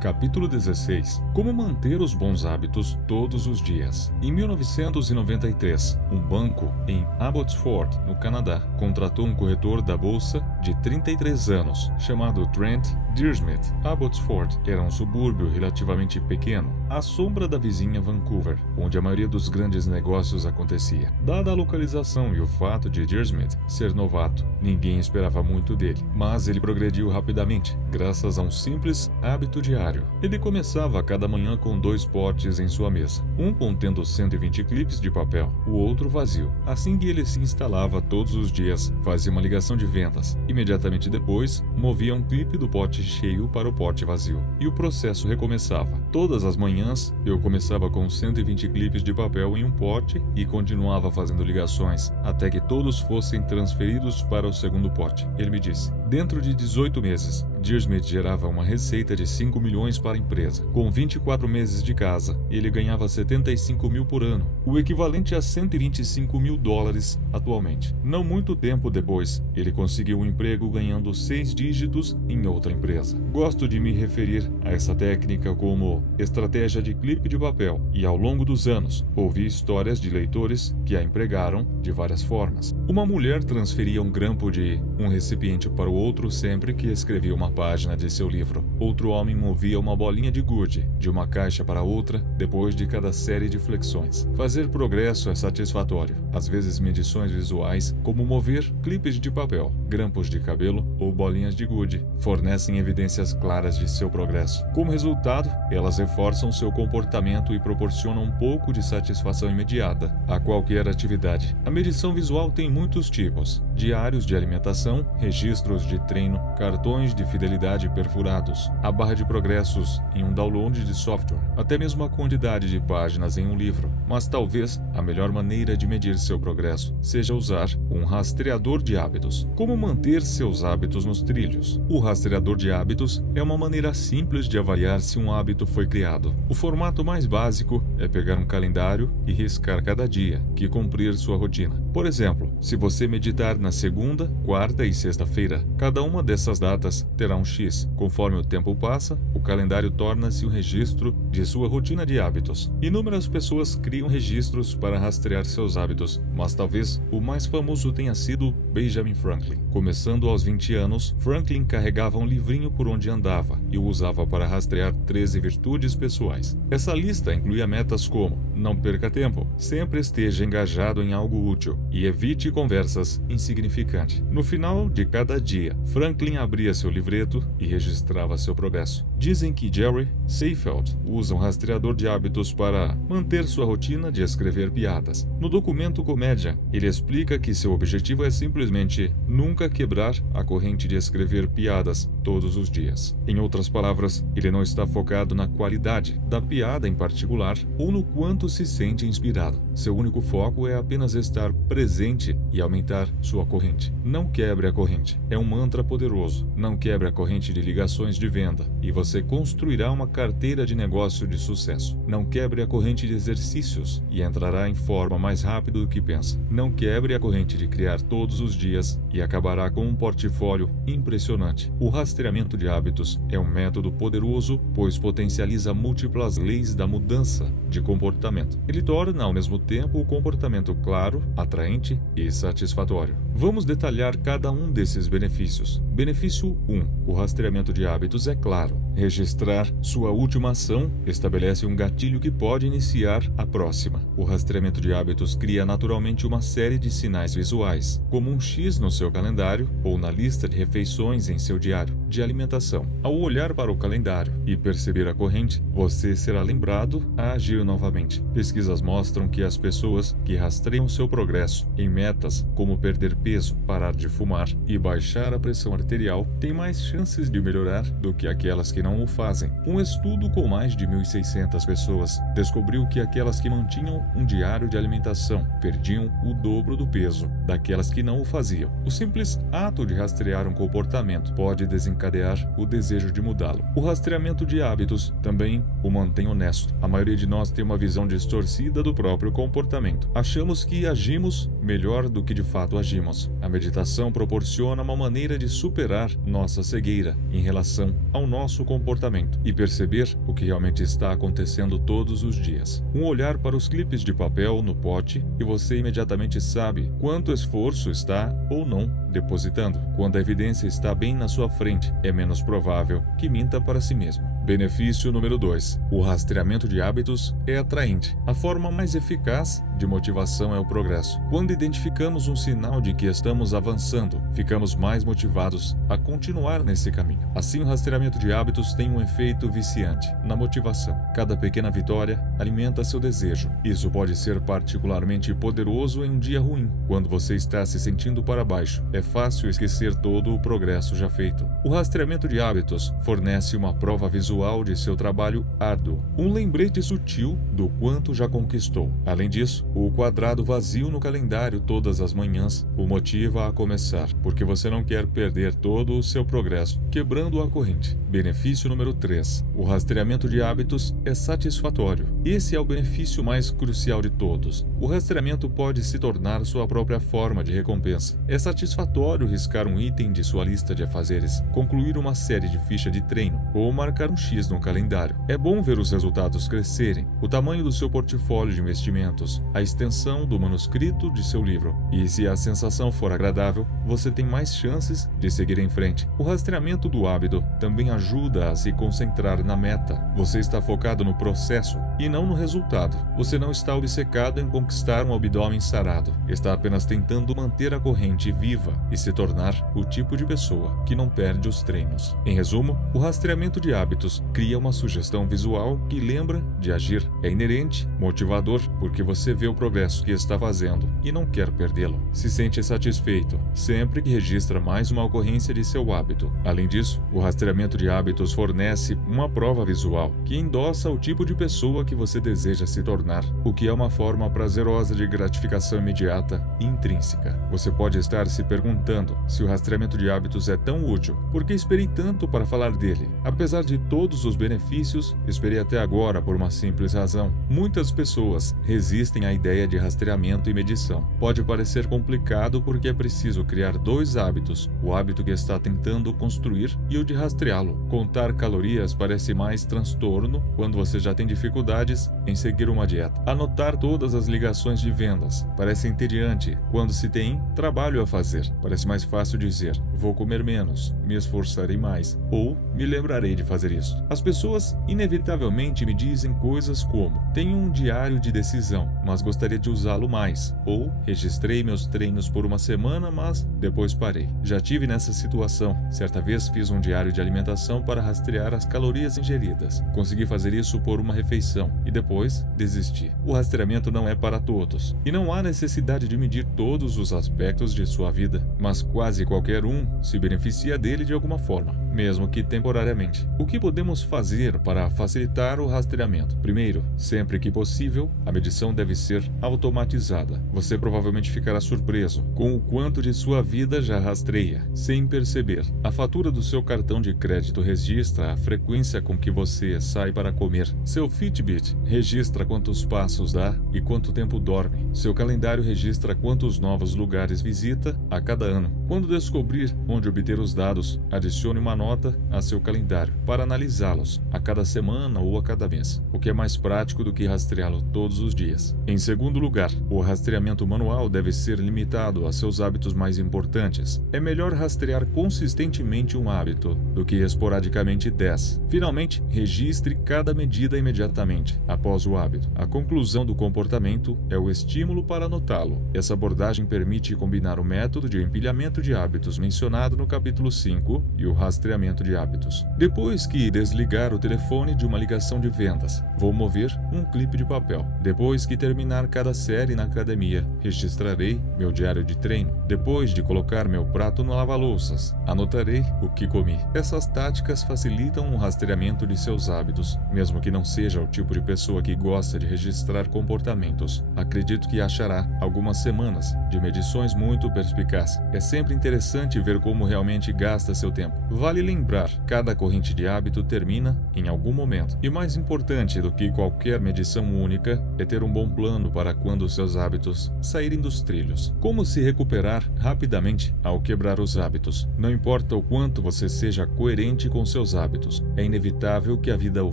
Capítulo 16. Como manter os bons hábitos todos os dias. Em 1993, um banco em Abbotsford, no Canadá, contratou um corretor da bolsa de 33 anos, chamado Trent Dearsmith. Abbotsford era um subúrbio relativamente pequeno, à sombra da vizinha Vancouver, onde a maioria dos grandes negócios acontecia. Dada a localização e o fato de Dearsmith ser novato, ninguém esperava muito dele, mas ele progrediu rapidamente, graças a um simples hábito diário. Ele começava cada manhã com 2 potes em sua mesa, um contendo 120 clipes de papel, o outro vazio. Assim que ele se instalava todos os dias, fazia uma ligação de vendas. Imediatamente depois, movia um clipe do pote cheio para o pote vazio, e o processo recomeçava. Todas as manhãs, eu começava com 120 clipes de papel em um pote e continuava fazendo ligações até que todos fossem transferidos para o segundo pote. Ele me disse: dentro de 18 meses, Dearsmith gerava uma receita de 5 milhões para a empresa. Com 24 meses de casa, ele ganhava 75 mil por ano, o equivalente a 125 mil dólares atualmente. Não muito tempo depois, ele conseguiu um emprego ganhando 6 dígitos em outra empresa. Gosto de me referir a essa técnica como estratégia de clipe de papel, e ao longo dos anos, ouvi histórias de leitores que a empregaram de várias formas. Uma mulher transferia um grampo de um recipiente para o outro sempre que escrevia uma página de seu livro. Outro homem movia uma bolinha de gude de uma caixa para outra depois de cada série de flexões. Fazer progresso é satisfatório. Às vezes medições visuais, como mover clipes de papel, grampos de cabelo ou bolinhas de gude, fornecem evidências claras de seu progresso. Como resultado, elas reforçam seu comportamento e proporcionam um pouco de satisfação imediata a qualquer atividade. A medição visual tem muitos tipos: diários de alimentação, registros de treino, cartões de fidelidade perfurados, a barra de progressos em um download de software, até mesmo a quantidade de páginas em um livro. Mas talvez a melhor maneira de medir seu progresso seja usar um rastreador de hábitos. Como manter seus hábitos nos trilhos? O rastreador de hábitos é uma maneira simples de avaliar se um hábito foi criado. O formato mais básico é pegar um calendário e riscar cada dia que cumprir sua rotina. Por exemplo, se você meditar na segunda, quarta e sexta-feira, cada uma dessas datas terá um X. Conforme o tempo passa, o calendário torna-se um registro de sua rotina de hábitos. Inúmeras pessoas criam registros para rastrear seus hábitos, mas talvez o mais famoso tenha sido Benjamin Franklin. Começando aos 20 anos, Franklin carregava um livrinho por onde andava e o usava para rastrear 13 virtudes pessoais. Essa lista incluía metas como: não perca tempo, sempre esteja engajado em algo útil e evite conversas insignificantes. No final de cada dia, Franklin abria seu livreto e registrava seu progresso. Dizem que Jerry Seinfeld usa um rastreador de hábitos para manter sua rotina de escrever piadas. No documento Comédia, ele explica que seu objetivo é simplesmente nunca quebrar a corrente de escrever piadas todos os dias. Em outras palavras, ele não está focado na qualidade da piada em particular ou no quanto se sente inspirado. Seu único foco é apenas estar presente e aumentar sua corrente. Não quebre a corrente. É um mantra poderoso. Não quebre a corrente de ligações de venda e você construirá uma carteira de negócio de sucesso. Não quebre a corrente de exercícios e entrará em forma mais rápido do que pensa. Não quebre a corrente de criar todos os dias e acabará com um portfólio impressionante. O rastreamento de hábitos é um método poderoso, pois potencializa múltiplas leis da mudança de comportamento. Ele torna ao mesmo tempo o comportamento claro, atraente e satisfatório. Vamos detalhar cada um desses benefícios. Benefício 1. O rastreamento de hábitos é claro. Registrar sua última ação estabelece um gatilho que pode iniciar a próxima. O rastreamento de hábitos cria naturalmente uma série de sinais visuais, como um X no seu calendário ou na lista de refeições em seu diário de alimentação. Ao olhar para o calendário e perceber a corrente, você será lembrado a agir novamente. Pesquisas mostram que as pessoas que rastreiam seu progresso em metas como perder peso, parar de fumar e baixar a pressão arterial têm mais chances de melhorar do que aquelas que não o fazem. Um estudo com mais de 1.600 pessoas descobriu que aquelas que mantinham um diário de alimentação perdiam o dobro do peso daquelas que não o faziam. O simples ato de rastrear um comportamento pode desencadear o desejo de mudá-lo. O rastreamento de hábitos também o mantém honesto. A maioria de nós tem uma visão distorcida do próprio comportamento. Achamos que agimos melhor do que de fato agimos. A meditação proporciona uma maneira de superar nossa cegueira em relação ao nosso comportamento e perceber o que realmente está acontecendo todos os dias. Um olhar para os clipes de papel no pote e você imediatamente sabe quanto esforço está ou não depositando. Quando a evidência está bem na sua frente, é menos provável que minta para si mesmo. Benefício número 2. O rastreamento de hábitos é atraente. A forma mais eficaz de motivação é o progresso. Quando identificamos um sinal de que estamos avançando, ficamos mais motivados a continuar nesse caminho. Assim, o rastreamento de hábitos tem um efeito viciante na motivação. Cada pequena vitória alimenta seu desejo. Isso pode ser particularmente poderoso em um dia ruim, quando você está se sentindo para baixo. É fácil esquecer todo o progresso já feito. O rastreamento de hábitos fornece uma prova visual de seu trabalho árduo, um lembrete sutil do quanto já conquistou. Além disso, o quadrado vazio no calendário todas as manhãs o motiva a começar, porque você não quer perder todo o seu progresso, quebrando a corrente. Benefício número 3. O rastreamento de hábitos é satisfatório. Esse é o benefício mais crucial de todos. O rastreamento pode se tornar sua própria forma de recompensa. É satisfatório riscar um item de sua lista de afazeres, concluir uma série de ficha de treino ou marcar um X no calendário. É bom ver os resultados crescerem, o tamanho do seu portfólio de investimentos, a extensão do manuscrito de seu livro. E se a sensação for agradável, você tem mais chances de seguir em frente. O rastreamento do hábito também ajuda a se concentrar na meta. Você está focado no processo e não no resultado. Você não está obcecado em conquistar um abdômen sarado. Está apenas tentando manter a corrente viva e se tornar o tipo de pessoa que não perde os treinos. Em resumo, o rastreamento de hábitos cria uma sugestão visual que lembra de agir. É inerente, motivador, porque você vê o progresso que está fazendo e não quer perdê-lo. Se sente satisfeito sempre que registra mais uma ocorrência de seu hábito. Além disso, o rastreamento de hábitos fornece uma prova visual que endossa o tipo de pessoa que você deseja se tornar, o que é uma forma prazerosa de gratificação imediata e intrínseca. Você pode estar se perguntando se o rastreamento de hábitos é tão útil, por que esperei tanto para falar dele? Apesar de todos os benefícios, esperei até agora por uma simples razão. Muitas pessoas resistem à ideia de rastreamento e medição. Pode parecer complicado porque é preciso criar dois hábitos, o hábito que está tentando construir e o de rastreá-lo. Contar calorias parece mais transtorno quando você já tem dificuldades em seguir uma dieta. Anotar todas as ligações de vendas parece entediante quando se tem trabalho a fazer. Parece mais fácil dizer, vou comer menos, me esforçarei mais, ou me lembrarei de fazer isso. As pessoas inevitavelmente me dizem coisas como, tenho um diário de decisão, mas gostaria de usá-lo mais, ou registrei meus treinos por uma semana, mas depois parei. Já tive nessa situação. Certa vez fiz um diário de alimentação para rastrear as calorias ingeridas. Consegui fazer isso por uma refeição e depois desisti. O rastreamento não é para todos e não há necessidade de medir todos os aspectos de sua vida, mas quase qualquer um se beneficia dele de alguma forma, mesmo que temporariamente. O que podemos fazer para facilitar o rastreamento? Primeiro, sempre que possível, a medição deve ser automatizada. Você provavelmente ficará surpreso com o quanto de sua vida já rastreia, sem perceber. A fatura do seu cartão de crédito registra a frequência com que você sai para comer. Seu Fitbit registra quantos passos dá e quanto tempo dorme. Seu calendário registra quantos novos lugares visita a cada ano. Quando descobrir onde obter os dados, adicione uma nota a seu calendário para analisá-los a cada semana ou a cada mês, o que é mais prático do que rastreá-lo todos os dias. Em segundo lugar, o rastreamento manual deve ser limitado a seus hábitos mais importantes. É melhor rastrear consistentemente um hábito do que esporadicamente 10. Finalmente, registre cada medida imediatamente após o hábito. A conclusão do comportamento é o estímulo para anotá-lo. Essa abordagem permite combinar o método de empilhamento de hábitos mencionado no capítulo 5 e o rastreamento de hábitos. Depois que desligar o telefone de uma ligação de vendas, vou mover um clipe de papel. Depois que terminar cada série na academia, registrarei meu diário de treino. Depois de colocar meu prato no lava-louças, anotarei o que comi. Essas táticas facilitam o rastreamento de seus hábitos, mesmo que não seja o tipo de pessoa que gosta de registrar comportamentos. Acredito que achará algumas semanas de medições muito perspicaz. É sempre sempre interessante ver como realmente gasta seu tempo. Vale lembrar, cada corrente de hábito termina em algum momento. E mais importante do que qualquer medição única é ter um bom plano para quando seus hábitos saírem dos trilhos. Como se recuperar rapidamente ao quebrar os hábitos? Não importa o quanto você seja coerente com seus hábitos, é inevitável que a vida o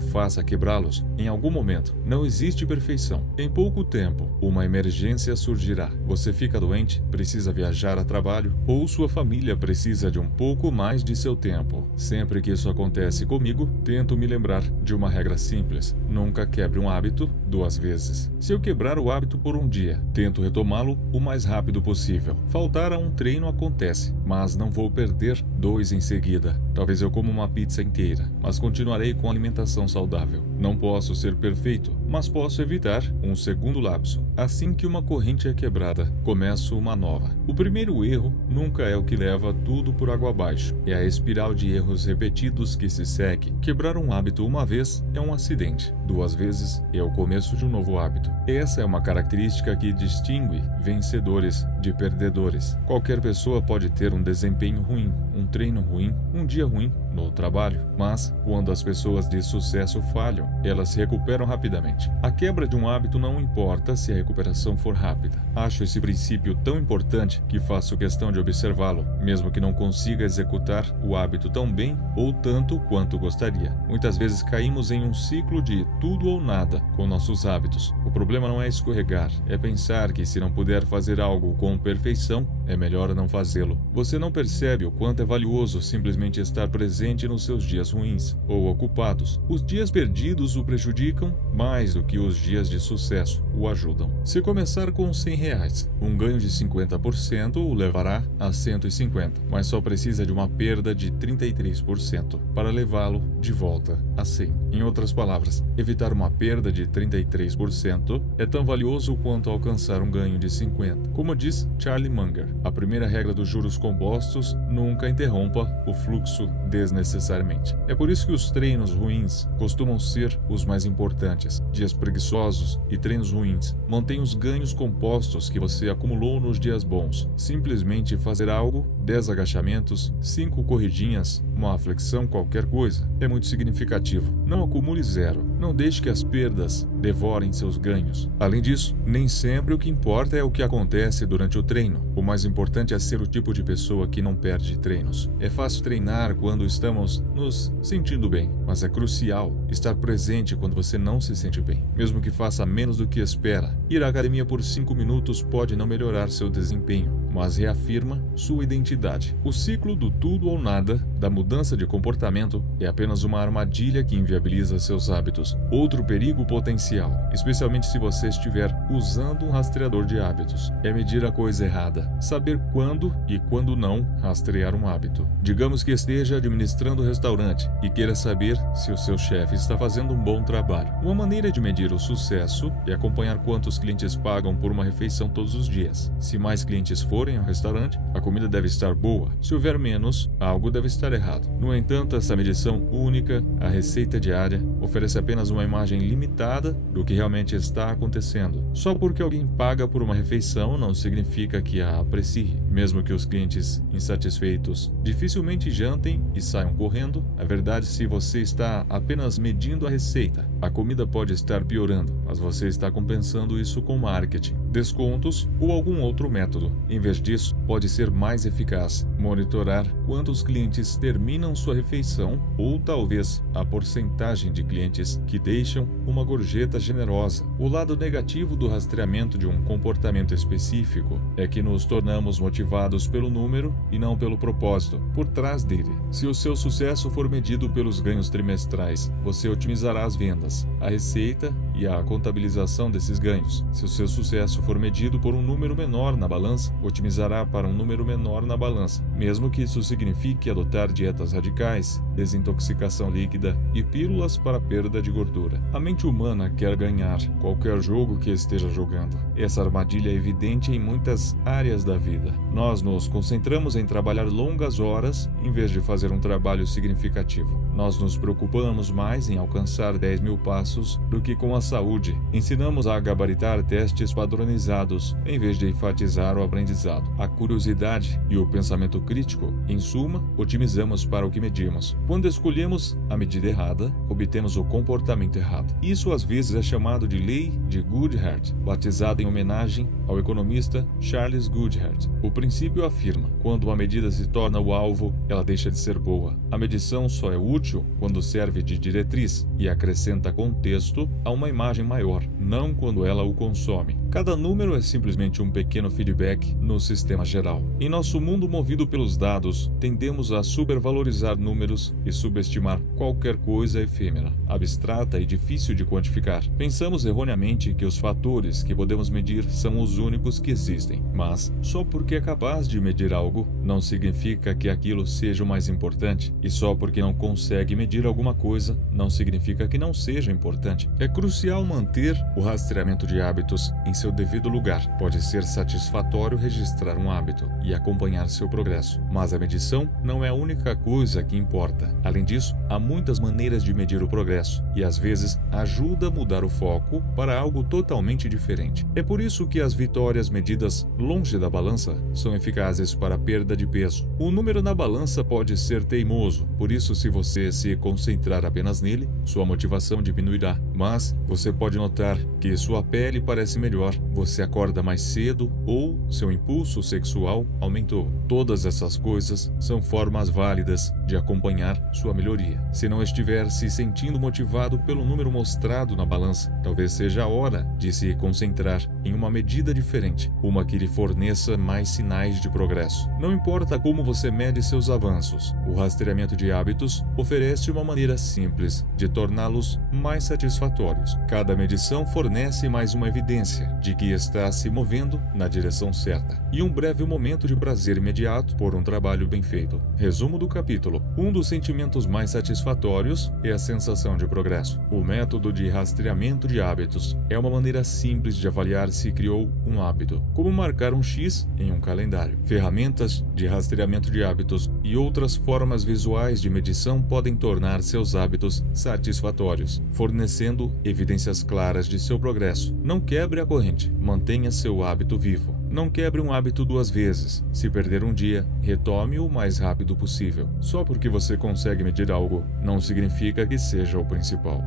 faça quebrá-los em algum momento. Não existe perfeição. Em pouco tempo, uma emergência surgirá. Você fica doente, precisa viajar a trabalho, ou sua família precisa de um pouco mais de seu tempo. Sempre que isso acontece comigo, tento me lembrar de uma regra simples: nunca quebre um hábito 2 vezes. Se eu quebrar o hábito por um dia, tento retomá-lo o mais rápido possível. Faltar a um treino acontece, mas não vou perder 2 em seguida. Talvez eu coma uma pizza inteira, mas continuarei com alimentação saudável. Não posso ser perfeito, mas posso evitar um segundo lapso. Assim que uma corrente é quebrada, começo uma nova. O primeiro erro nunca é o que leva tudo por água abaixo. É a espiral de erros repetidos que se segue. Quebrar um hábito uma vez é um acidente. 2 vezes é o começo de um novo hábito. Essa é uma característica que distingue vencedores de perdedores. Qualquer pessoa pode ter um desempenho ruim, um treino ruim, um dia ruim no trabalho, mas quando as pessoas de sucesso falham, elas se recuperam rapidamente. A quebra de um hábito não importa se a recuperação for rápida. Acho esse princípio tão importante que faço questão de observá-lo, mesmo que não consiga executar o hábito tão bem ou tanto quanto gostaria. Muitas vezes caímos em um ciclo de tudo ou nada com nossos hábitos. O problema não é escorregar, é pensar que se não puder fazer algo com perfeição, é melhor não fazê-lo. Você não percebe o quanto é valioso simplesmente estar presente nos seus dias ruins ou ocupados. Os dias perdidos o prejudicam mais do que os dias de sucesso o ajudam. Se começar com R$100, um ganho de 50% o levará a 150, mas só precisa de uma perda de 33% para levá-lo de volta a 100. Em outras palavras, evitar uma perda de 33% é tão valioso quanto alcançar um ganho de 50%. Como diz Charlie Munger, a primeira regra dos juros compostos: nunca interrompa o fluxo desnecessariamente. É por isso que os treinos ruins costumam ser os mais importantes. Dias preguiçosos e treinos ruins mantêm os ganhos compostos que você acumulou nos dias bons. Simplesmente fazer algo, 10 agachamentos, 5 corridinhas, uma flexão, qualquer coisa, é muito significativo. Não acumule 0. Não deixe que as perdas devorem seus ganhos. Além disso, nem sempre o que importa é o que acontece durante o treino. O mais importante é ser o tipo de pessoa que não perde treinos. É fácil treinar quando estamos nos sentindo bem, mas é crucial estar presente quando você não se sente bem, mesmo que faça menos do que espera. Ir à academia por 5 minutos pode não melhorar seu desempenho, mas reafirma sua identidade. O ciclo do tudo ou nada, da mudança de comportamento, é apenas uma armadilha que inviabiliza seus hábitos. Outro perigo potencial, especialmente se você estiver usando um rastreador de hábitos, é medir a coisa errada. Saber quando e quando não rastrear um hábito. Digamos que esteja administrando o restaurante e queira saber se o seu chefe está fazendo um bom trabalho. Uma maneira de medir o sucesso é acompanhar quantos clientes pagam por uma refeição todos os dias. Se mais clientes forem ao restaurante, a comida deve estar boa. Se houver menos, algo deve estar errado. No entanto, essa medição única, a receita diária, oferece apenas uma imagem limitada do que realmente está acontecendo. Só porque alguém paga por uma refeição não significa que a aprecie. Mesmo que os clientes insatisfeitos dificilmente jantem e saiam correndo, a verdade, se você está apenas medindo a receita, a comida pode estar piorando, mas você está compensando isso com marketing, descontos ou algum outro método. Em vez disso, pode ser mais eficaz monitorar quantos clientes terminam sua refeição ou talvez a porcentagem de clientes que deixam uma gorjeta generosa. O lado negativo do rastreamento de um comportamento específico é que nos tornamos motivados pelo número e não pelo propósito por trás dele. Se o seu sucesso for medido pelos ganhos trimestrais, você otimizará as vendas, a receita e a contabilização desses ganhos. Se o seu sucesso for medido por um número menor na balança, otimizará para um número menor na balança, mesmo que isso signifique adotar dietas radicais, desintoxicação líquida e pílulas para perda de gordura. A mente humana quer ganhar qualquer jogo que esteja jogando. Essa armadilha é evidente em muitas áreas da vida. Nós nos concentramos em trabalhar longas horas em vez de fazer um trabalho significativo. Nós nos preocupamos mais em alcançar 10.000 passos do que com a saúde. Ensinamos a gabaritar testes padronizados em vez de enfatizar o aprendizado. aprendizado, a curiosidade e o pensamento crítico. Em suma, otimizamos para o que medimos. Quando escolhemos a medida errada, obtemos o comportamento errado. Isso às vezes é chamado de Lei de Goodhart, batizada em homenagem ao economista Charles Goodhart. O princípio afirma: quando uma medida se torna o alvo, ela deixa de ser boa. A medição só é útil quando serve de diretriz e acrescenta contexto a uma imagem maior, não quando ela o consome. Cada número é simplesmente um pequeno feedback no sistema geral. Em nosso mundo movido pelos dados, tendemos a supervalorizar números e subestimar qualquer coisa efêmera, abstrata e difícil de quantificar. Pensamos erroneamente que os fatores que podemos medir são os únicos que existem. Mas, só porque é capaz de medir algo, não significa que aquilo seja o mais importante. E só porque não consegue medir alguma coisa, não significa que não seja importante. É crucial manter o rastreamento de hábitos em seu devido lugar. Pode ser satisfatório registrar um hábito e acompanhar seu progresso, mas a medição não é a única coisa que importa. Além disso, há muitas maneiras de medir o progresso e às vezes ajuda a mudar o foco para algo totalmente diferente. É por isso que as vitórias medidas longe da balança são eficazes para a perda de peso. O número na balança pode ser teimoso, por isso se você se concentrar apenas nele, sua motivação diminuirá. Mas você pode notar que sua pele parece melhor, você acorda mais cedo ou seu impulso sexual aumentou. Todas essas coisas são formas válidas de acompanhar sua melhoria. Se não estiver se sentindo motivado pelo número mostrado na balança, talvez seja a hora de se concentrar em uma medida diferente, uma que lhe forneça mais sinais de progresso. Não importa como você mede seus avanços, o rastreamento de hábitos oferece uma maneira simples de torná-los mais satisfatórios. Cada medição fornece mais uma evidência de que está se movendo na direção certa e um breve momento de prazer imediato por um trabalho bem feito. Resumo do capítulo: um dos sentimentos mais satisfatórios é a sensação de progresso. O método de rastreamento de hábitos é uma maneira simples de avaliar se criou um hábito, como marcar um X em um calendário. Ferramentas de rastreamento de hábitos e outras formas visuais de medição podem tornar seus hábitos satisfatórios, fornecendo evidências claras de seu progresso. Não quebre a corrente, mantenha seu hábito vivo. Não quebre um hábito duas vezes. Se perder um dia, retome-o o mais rápido possível. Só porque você consegue medir algo, não significa que seja o principal.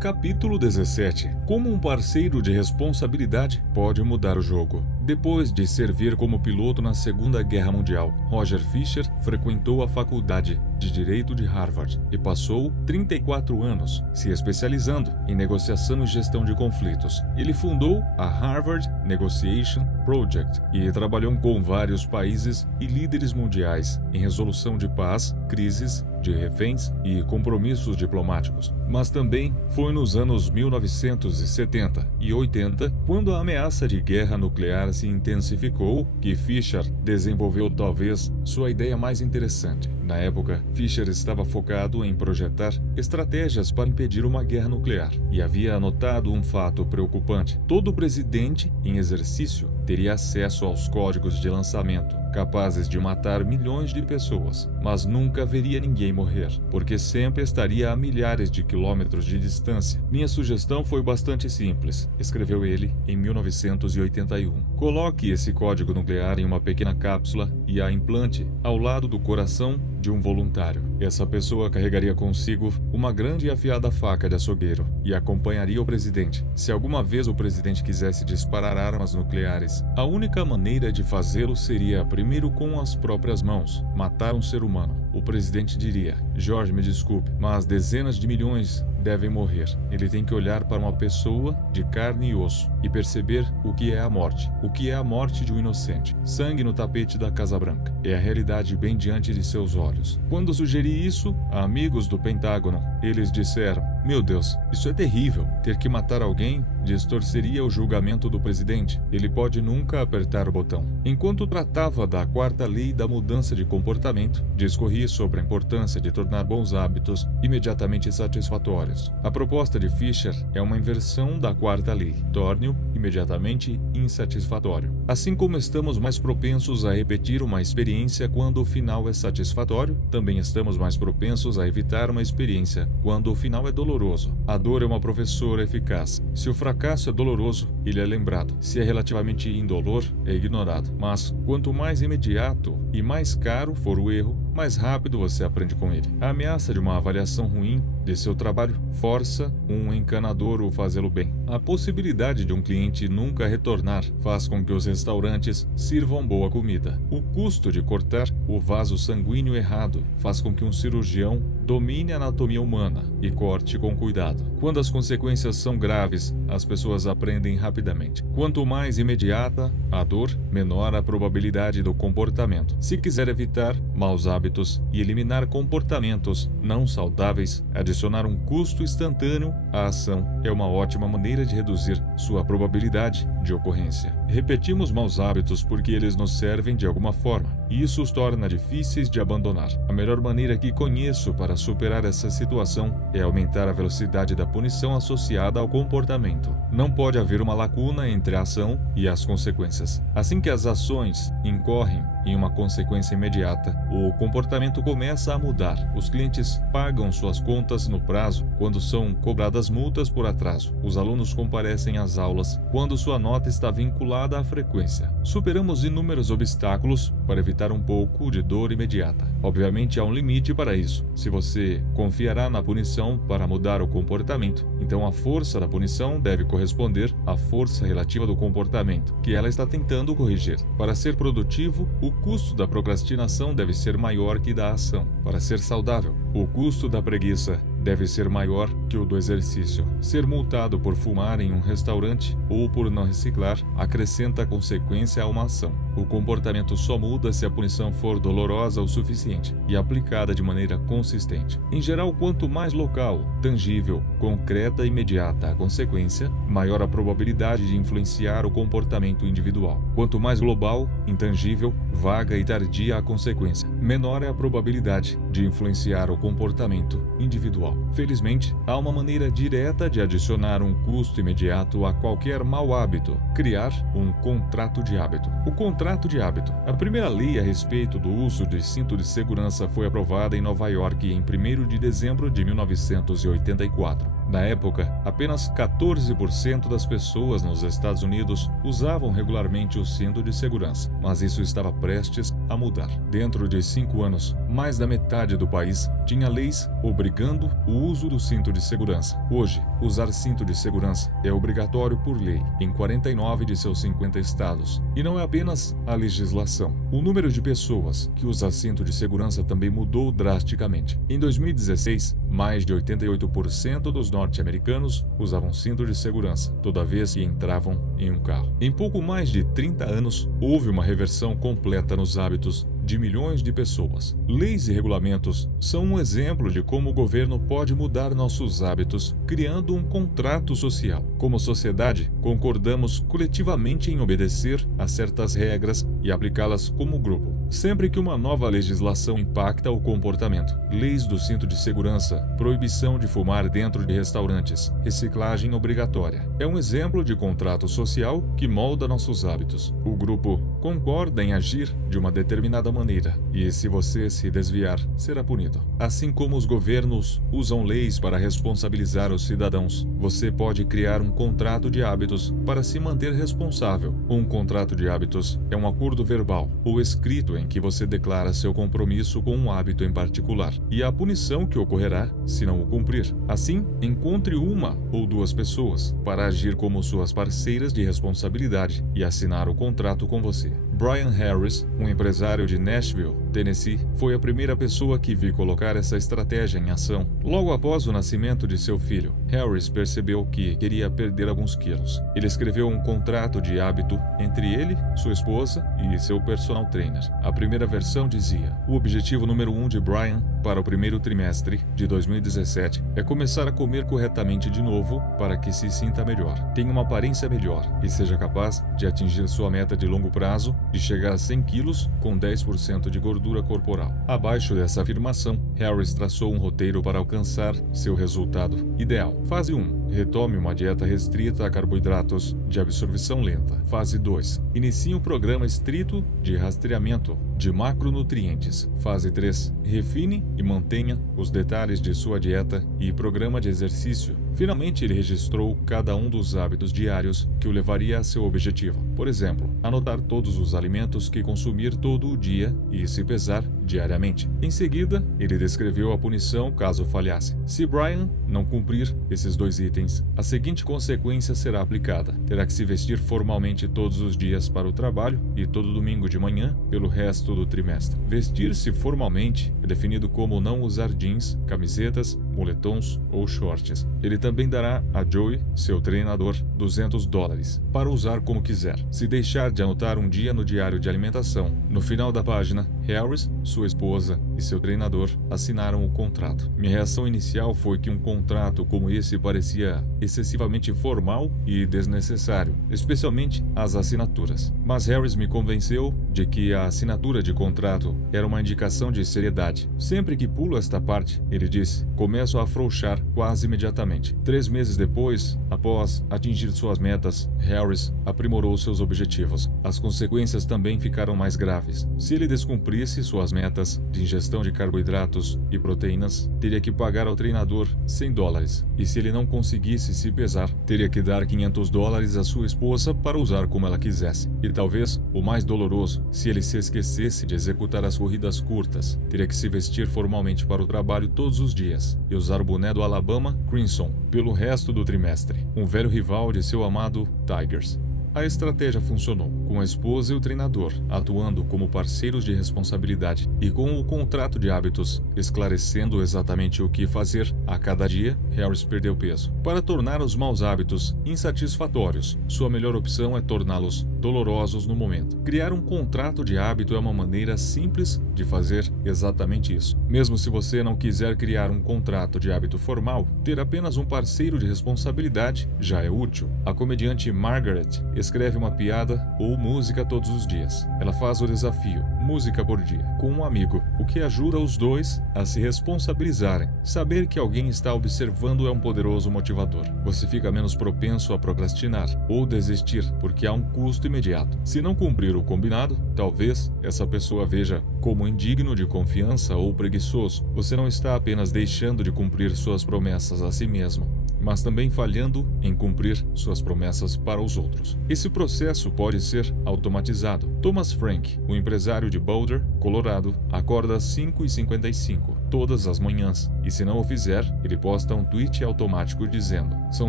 Capítulo 17. Como um parceiro de responsabilidade pode mudar o jogo. Depois de servir como piloto na Segunda Guerra Mundial, Roger Fisher frequentou a Faculdade de Direito de Harvard e passou 34 anos se especializando em negociação e gestão de conflitos. Ele fundou a Harvard Negotiation Project e trabalhou com vários países e líderes mundiais em resolução de paz, crises, de reféns e compromissos diplomáticos. Mas também foi nos anos 1970 e 80, quando a ameaça de guerra nuclear se intensificou, que Fisher desenvolveu talvez sua ideia mais interessante. Na época, Fisher estava focado em projetar estratégias para impedir uma guerra nuclear e havia notado um fato preocupante: todo presidente em exercício teria acesso aos códigos de lançamento, capazes de matar milhões de pessoas, mas nunca veria ninguém morrer, porque sempre estaria a milhares de quilômetros de distância. Minha sugestão foi bastante simples, escreveu ele em 1981. Coloque esse código nuclear em uma pequena cápsula e a implante ao lado do coração de um voluntário. Essa pessoa carregaria consigo uma grande e afiada faca de açougueiro e acompanharia o presidente. Se alguma vez o presidente quisesse disparar armas nucleares, a única maneira de fazê-lo seria primeiro com as próprias mãos, matar um ser humano. O presidente diria: George, me desculpe, mas dezenas de milhões devem morrer. Ele tem que olhar para uma pessoa de carne e osso e perceber o que é a morte. O que é a morte de um inocente. Sangue no tapete da Casa Branca. É a realidade bem diante de seus olhos. Quando sugeri isso a amigos do Pentágono, eles disseram: meu Deus, isso é terrível. Ter que matar alguém distorceria o julgamento do presidente. Ele pode nunca apertar o botão. Enquanto tratava da quarta lei da mudança de comportamento, discorri sobre a importância de tornar bons hábitos imediatamente satisfatórios. A proposta de Fisher é uma inversão da quarta lei: torne-o imediatamente insatisfatório. Assim como estamos mais propensos a repetir uma experiência quando o final é satisfatório, também estamos mais propensos a evitar uma experiência quando o final é doloroso. A dor é uma professora eficaz. Se o fracasso é doloroso, ele é lembrado. Se é relativamente indolor, é ignorado. Mas quanto mais imediato e mais caro for o erro, mais rápido você aprende com ele. A ameaça de uma avaliação ruim de seu trabalho força um encanador a fazê-lo bem. A possibilidade de um cliente nunca retornar faz com que os restaurantes sirvam boa comida. O custo de cortar o vaso sanguíneo errado faz com que um cirurgião domine a anatomia humana e corte com cuidado. Quando as consequências são graves, as pessoas aprendem rapidamente. Quanto mais imediata a dor, menor a probabilidade do comportamento. Se quiser evitar maus hábitos e eliminar comportamentos não saudáveis, adicionar um custo instantâneo à ação é uma ótima maneira de reduzir sua probabilidade de ocorrência. Repetimos maus hábitos porque eles nos servem de alguma forma, e isso os torna difíceis de abandonar. A melhor maneira que conheço para superar essa situação é aumentar a velocidade da punição associada ao comportamento. Não pode haver uma lacuna entre a ação e as consequências. Assim que as ações incorrem em uma consequência imediata, o comportamento começa a mudar. Os clientes pagam suas contas no prazo quando são cobradas multas por atraso. Os alunos comparecem às aulas quando sua nota está vinculada à frequência. Superamos inúmeros obstáculos para evitar um pouco de dor imediata. Obviamente há um limite para isso. Se você confiará na punição para mudar o comportamento, então a força da punição deve corresponder à força relativa do comportamento que ela está tentando corrigir. Para ser produtivo, o custo da procrastinação deve ser maior que da ação. Para ser saudável, o custo da preguiça deve ser maior que o do exercício. Ser multado por fumar em um restaurante ou por não reciclar acrescenta consequência a uma ação. O comportamento só muda se a punição for dolorosa o suficiente e aplicada de maneira consistente. Em geral, quanto mais local, tangível, concreta e imediata a consequência, maior a probabilidade de influenciar o comportamento individual. Quanto mais global, intangível, vaga e tardia a consequência, menor é a probabilidade de influenciar o comportamento individual. Felizmente, há uma maneira direta de adicionar um custo imediato a qualquer mau hábito: criar um contrato de hábito. O contrato de hábito. A primeira lei a respeito do uso de cinto de segurança foi aprovada em Nova York em 1º de dezembro de 1984. Na época, apenas 14% das pessoas nos Estados Unidos usavam regularmente o cinto de segurança, mas isso estava prestes a mudar. Dentro de 5 anos, mais da metade do país tinha leis obrigando o uso do cinto de segurança. Hoje, usar cinto de segurança é obrigatório por lei em 49 de seus 50 estados. E não é apenas a legislação. O número de pessoas que usa cinto de segurança também mudou drasticamente. Em 2016, mais de 88% dos norte-americanos usavam cinto de segurança toda vez que entravam em um carro. Em pouco mais de 30 anos, houve uma reversão completa nos hábitos de milhões de pessoas. Leis e regulamentos são um exemplo de como o governo pode mudar nossos hábitos, criando um contrato social. Como sociedade, concordamos coletivamente em obedecer a certas regras e aplicá-las como grupo. Sempre que uma nova legislação impacta o comportamento, leis do cinto de segurança, proibição de fumar dentro de restaurantes, reciclagem obrigatória, é um exemplo de contrato social que molda nossos hábitos. O grupo concorda em agir de uma determinada maneira, e se você se desviar, será punido. Assim como os governos usam leis para responsabilizar os cidadãos, você pode criar um contrato de hábitos para se manter responsável. Um contrato de hábitos é um acordo verbal ou escrito em que você declara seu compromisso com um hábito em particular e a punição que ocorrerá se não o cumprir. Assim, encontre uma ou duas pessoas para agir como suas parceiras de responsabilidade e assinar o contrato com você. Brian Harris, um empresário de Nashville, Tennessee, foi a primeira pessoa que vi colocar essa estratégia em ação. Logo após o nascimento de seu filho, Harris percebeu que queria perder alguns quilos. Ele escreveu um contrato de hábito entre ele, sua esposa e seu personal trainer. A primeira versão dizia: o objetivo número 1 de Brian para o primeiro trimestre de 2017 é começar a comer corretamente de novo para que se sinta melhor, tenha uma aparência melhor e seja capaz de atingir sua meta de longo prazo de chegar a 100 quilos com 10% de gordura corporal. Abaixo dessa afirmação, Harris traçou um roteiro para alcançar seu resultado ideal. Fase 1. retome uma dieta restrita a carboidratos de absorção lenta. Fase 2. Inicie um programa estrito de rastreamento de macronutrientes. Fase 3. Refine e mantenha os detalhes de sua dieta e programa de exercício. Finalmente, ele registrou cada um dos hábitos diários que o levaria a seu objetivo. Por exemplo, anotar todos os alimentos que consumir todo o dia e se pesar diariamente. Em seguida, ele descreveu a punição caso falhasse. Se Brian não cumprir esses 2 itens, a seguinte consequência será aplicada: terá que se vestir formalmente todos os dias para o trabalho e todo domingo de manhã pelo resto do trimestre. Vestir-se formalmente é definido como não usar jeans, camisetas, moletons ou shorts. Ele também dará a Joey, seu treinador, $200 para usar como quiser, se deixar de anotar um dia no diário de alimentação. No final da página, Harris, sua esposa e seu treinador assinaram o contrato. Minha reação inicial foi que um contrato como esse parecia excessivamente formal e desnecessário, especialmente as assinaturas. Mas Harris me convenceu de que a assinatura de contrato era uma indicação de seriedade. Sempre que pulo esta parte, ele disse, começo a afrouxar quase imediatamente. 3 meses depois, após atingir suas metas, Harris aprimorou seus objetivos. As consequências também ficaram mais graves. Se ele descumprisse suas metas de ingestão de carboidratos e proteínas, teria que pagar ao treinador $100. E se ele não conseguisse se pesar, teria que dar $500 à sua esposa para usar como ela quisesse. E talvez o mais doloroso, se ele se esquecesse de executar as corridas curtas, teria que se vestir formalmente para o trabalho todos os dias e usar o boné do Alabama Crimson pelo resto do trimestre, um velho rival de seu amado Tigers. A estratégia funcionou, com a esposa e o treinador atuando como parceiros de responsabilidade e com o contrato de hábitos esclarecendo exatamente o que fazer a cada dia. Harris perdeu peso. Para tornar os maus hábitos insatisfatórios, sua melhor opção é torná-los dolorosos no momento. Criar um contrato de hábito é uma maneira simples de fazer exatamente isso. Mesmo se você não quiser criar um contrato de hábito formal, ter apenas um parceiro de responsabilidade já é útil. A comediante Margaret escreve uma piada ou música todos os dias. Ela faz o desafio, música por dia, com um amigo, o que ajuda os dois a se responsabilizarem. Saber que alguém está observando é um poderoso motivador. Você fica menos propenso a procrastinar ou desistir, porque há um custo imediato. Se não cumprir o combinado, talvez essa pessoa veja como indigno de confiança ou preguiçoso. Você não está apenas deixando de cumprir suas promessas a si mesmo, mas também falhando em cumprir suas promessas para os outros. Esse processo pode ser automatizado. Thomas Frank, o empresário de Boulder, Colorado, acorda às 5h55 todas as manhãs, e se não o fizer, ele posta um tweet automático dizendo: são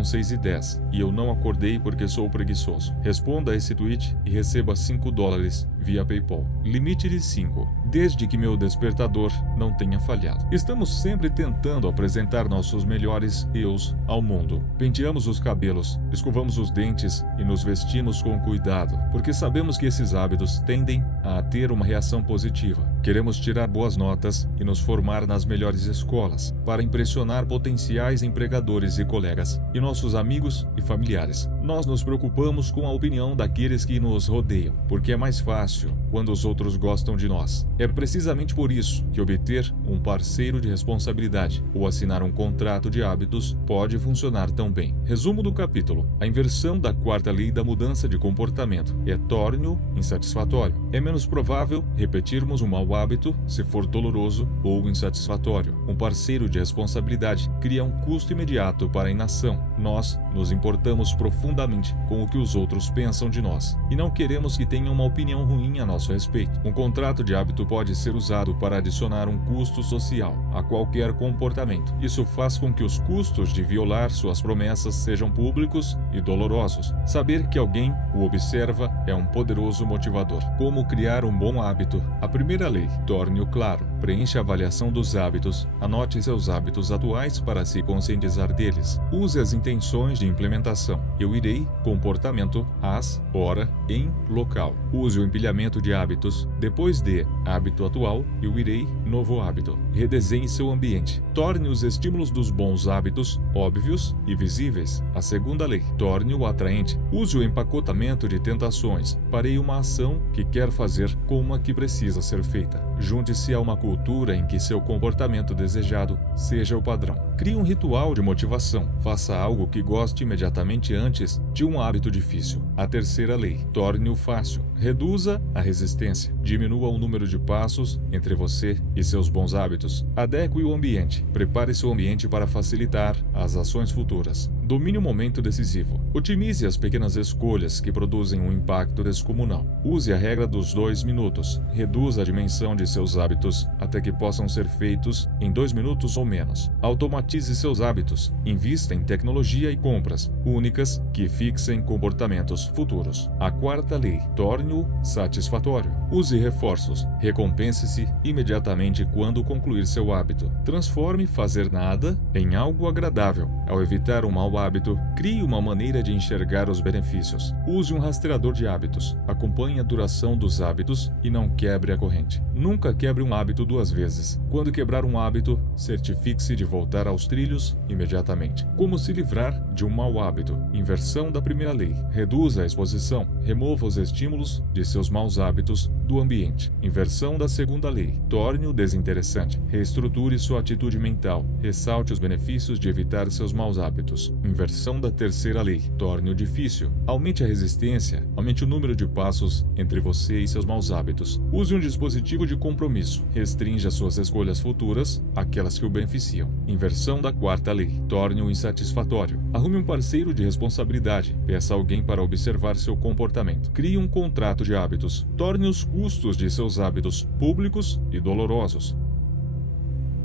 6h10 e eu não acordei porque sou preguiçoso. Responda a esse tweet e receba $5 via PayPal. Limite de 5, desde que meu despertador não tenha falhado. Estamos sempre tentando apresentar nossos melhores eus ao mundo. Penteamos os cabelos, escovamos os dentes e nos vestimos com cuidado, porque sabemos que esses hábitos tendem a ter uma reação positiva. Queremos tirar boas notas e nos formar nas melhores escolas, para impressionar potenciais empregadores e colegas, e nossos amigos e familiares. Nós nos preocupamos com a opinião daqueles que nos rodeiam, porque é mais fácil quando os outros gostam de nós. É precisamente por isso que obter um parceiro de responsabilidade ou assinar um contrato de hábitos pode funcionar tão bem. Resumo do capítulo: a inversão da 4ª lei da mudança de comportamento é torne-o insatisfatório. É menos provável repetirmos um mau hábito se for doloroso ou insatisfatório. Um parceiro de responsabilidade cria um custo imediato para a inação. Nós nos importamos profundamente com o que os outros pensam de nós e não queremos que tenham uma opinião ruim a nosso respeito. Um contrato de hábito pode ser usado para adicionar um custo social a qualquer comportamento. Isso faz com que os custos de violar suas promessas sejam públicos e dolorosos. Saber que alguém o observa é um poderoso motivador. Como criar um bom hábito? A primeira lei: torne-o claro. Preencha a avaliação dos hábitos. Anote seus hábitos atuais para se conscientizar deles. Use as intenções de implementação. Eu irei, comportamento, as, hora, em, local. Use o empilhamento de hábitos. Depois de hábito atual, eu irei, novo hábito. Redesenhe seu ambiente. Torne os estímulos dos bons hábitos óbvios e visíveis. A segunda lei: torne-o atraente. Use o empacotamento de tentações. Pareie uma ação que quer fazer com uma que precisa ser feita. Junte-se a uma corrida cultura em que seu comportamento desejado seja o padrão. Crie um ritual de motivação. Faça algo que goste imediatamente antes de um hábito difícil. A terceira lei: torne-o fácil. Reduza a resistência. Diminua o número de passos entre você e seus bons hábitos. Adeque o ambiente. Prepare seu ambiente para facilitar as ações futuras. Domine o momento decisivo. Otimize as pequenas escolhas que produzem um impacto descomunal. Use a regra dos 2 minutos. Reduza a dimensão de seus hábitos até que possam ser feitos em 2 minutos ou menos. Automatize seus hábitos. Invista em tecnologia e compras únicas que fixem comportamentos futuros. A quarta lei: torne-o satisfatório. Use reforços. Recompense-se imediatamente quando concluir seu hábito. Transforme fazer nada em algo agradável. Ao evitar um mau hábito, crie uma maneira de enxergar os benefícios. Use um rastreador de hábitos. Acompanhe a duração dos hábitos e não quebre a corrente. Nunca quebre um hábito 2 vezes. Quando quebrar um hábito, certifique-se de voltar aos trilhos imediatamente. Como se livrar de um mau hábito? Inversão da primeira lei. Reduza a exposição. Remova os estímulos de seus maus hábitos do ambiente. Inversão da segunda lei. Torne-o desinteressante. Reestruture sua atitude mental. Ressalte os benefícios de evitar seus maus hábitos. Inversão da terceira lei. Torne-o difícil. Aumente a resistência. Aumente o número de passos entre você e seus maus hábitos. Use um dispositivo de compromisso. Restrinja suas escolhas futuras àquelas que o beneficiam. Inversão da quarta lei. Torne-o insatisfatório. Arrume um parceiro de responsabilidade. Peça alguém para observar seu comportamento. Crie um contrato de hábitos. Torne os custos de seus hábitos públicos e dolorosos.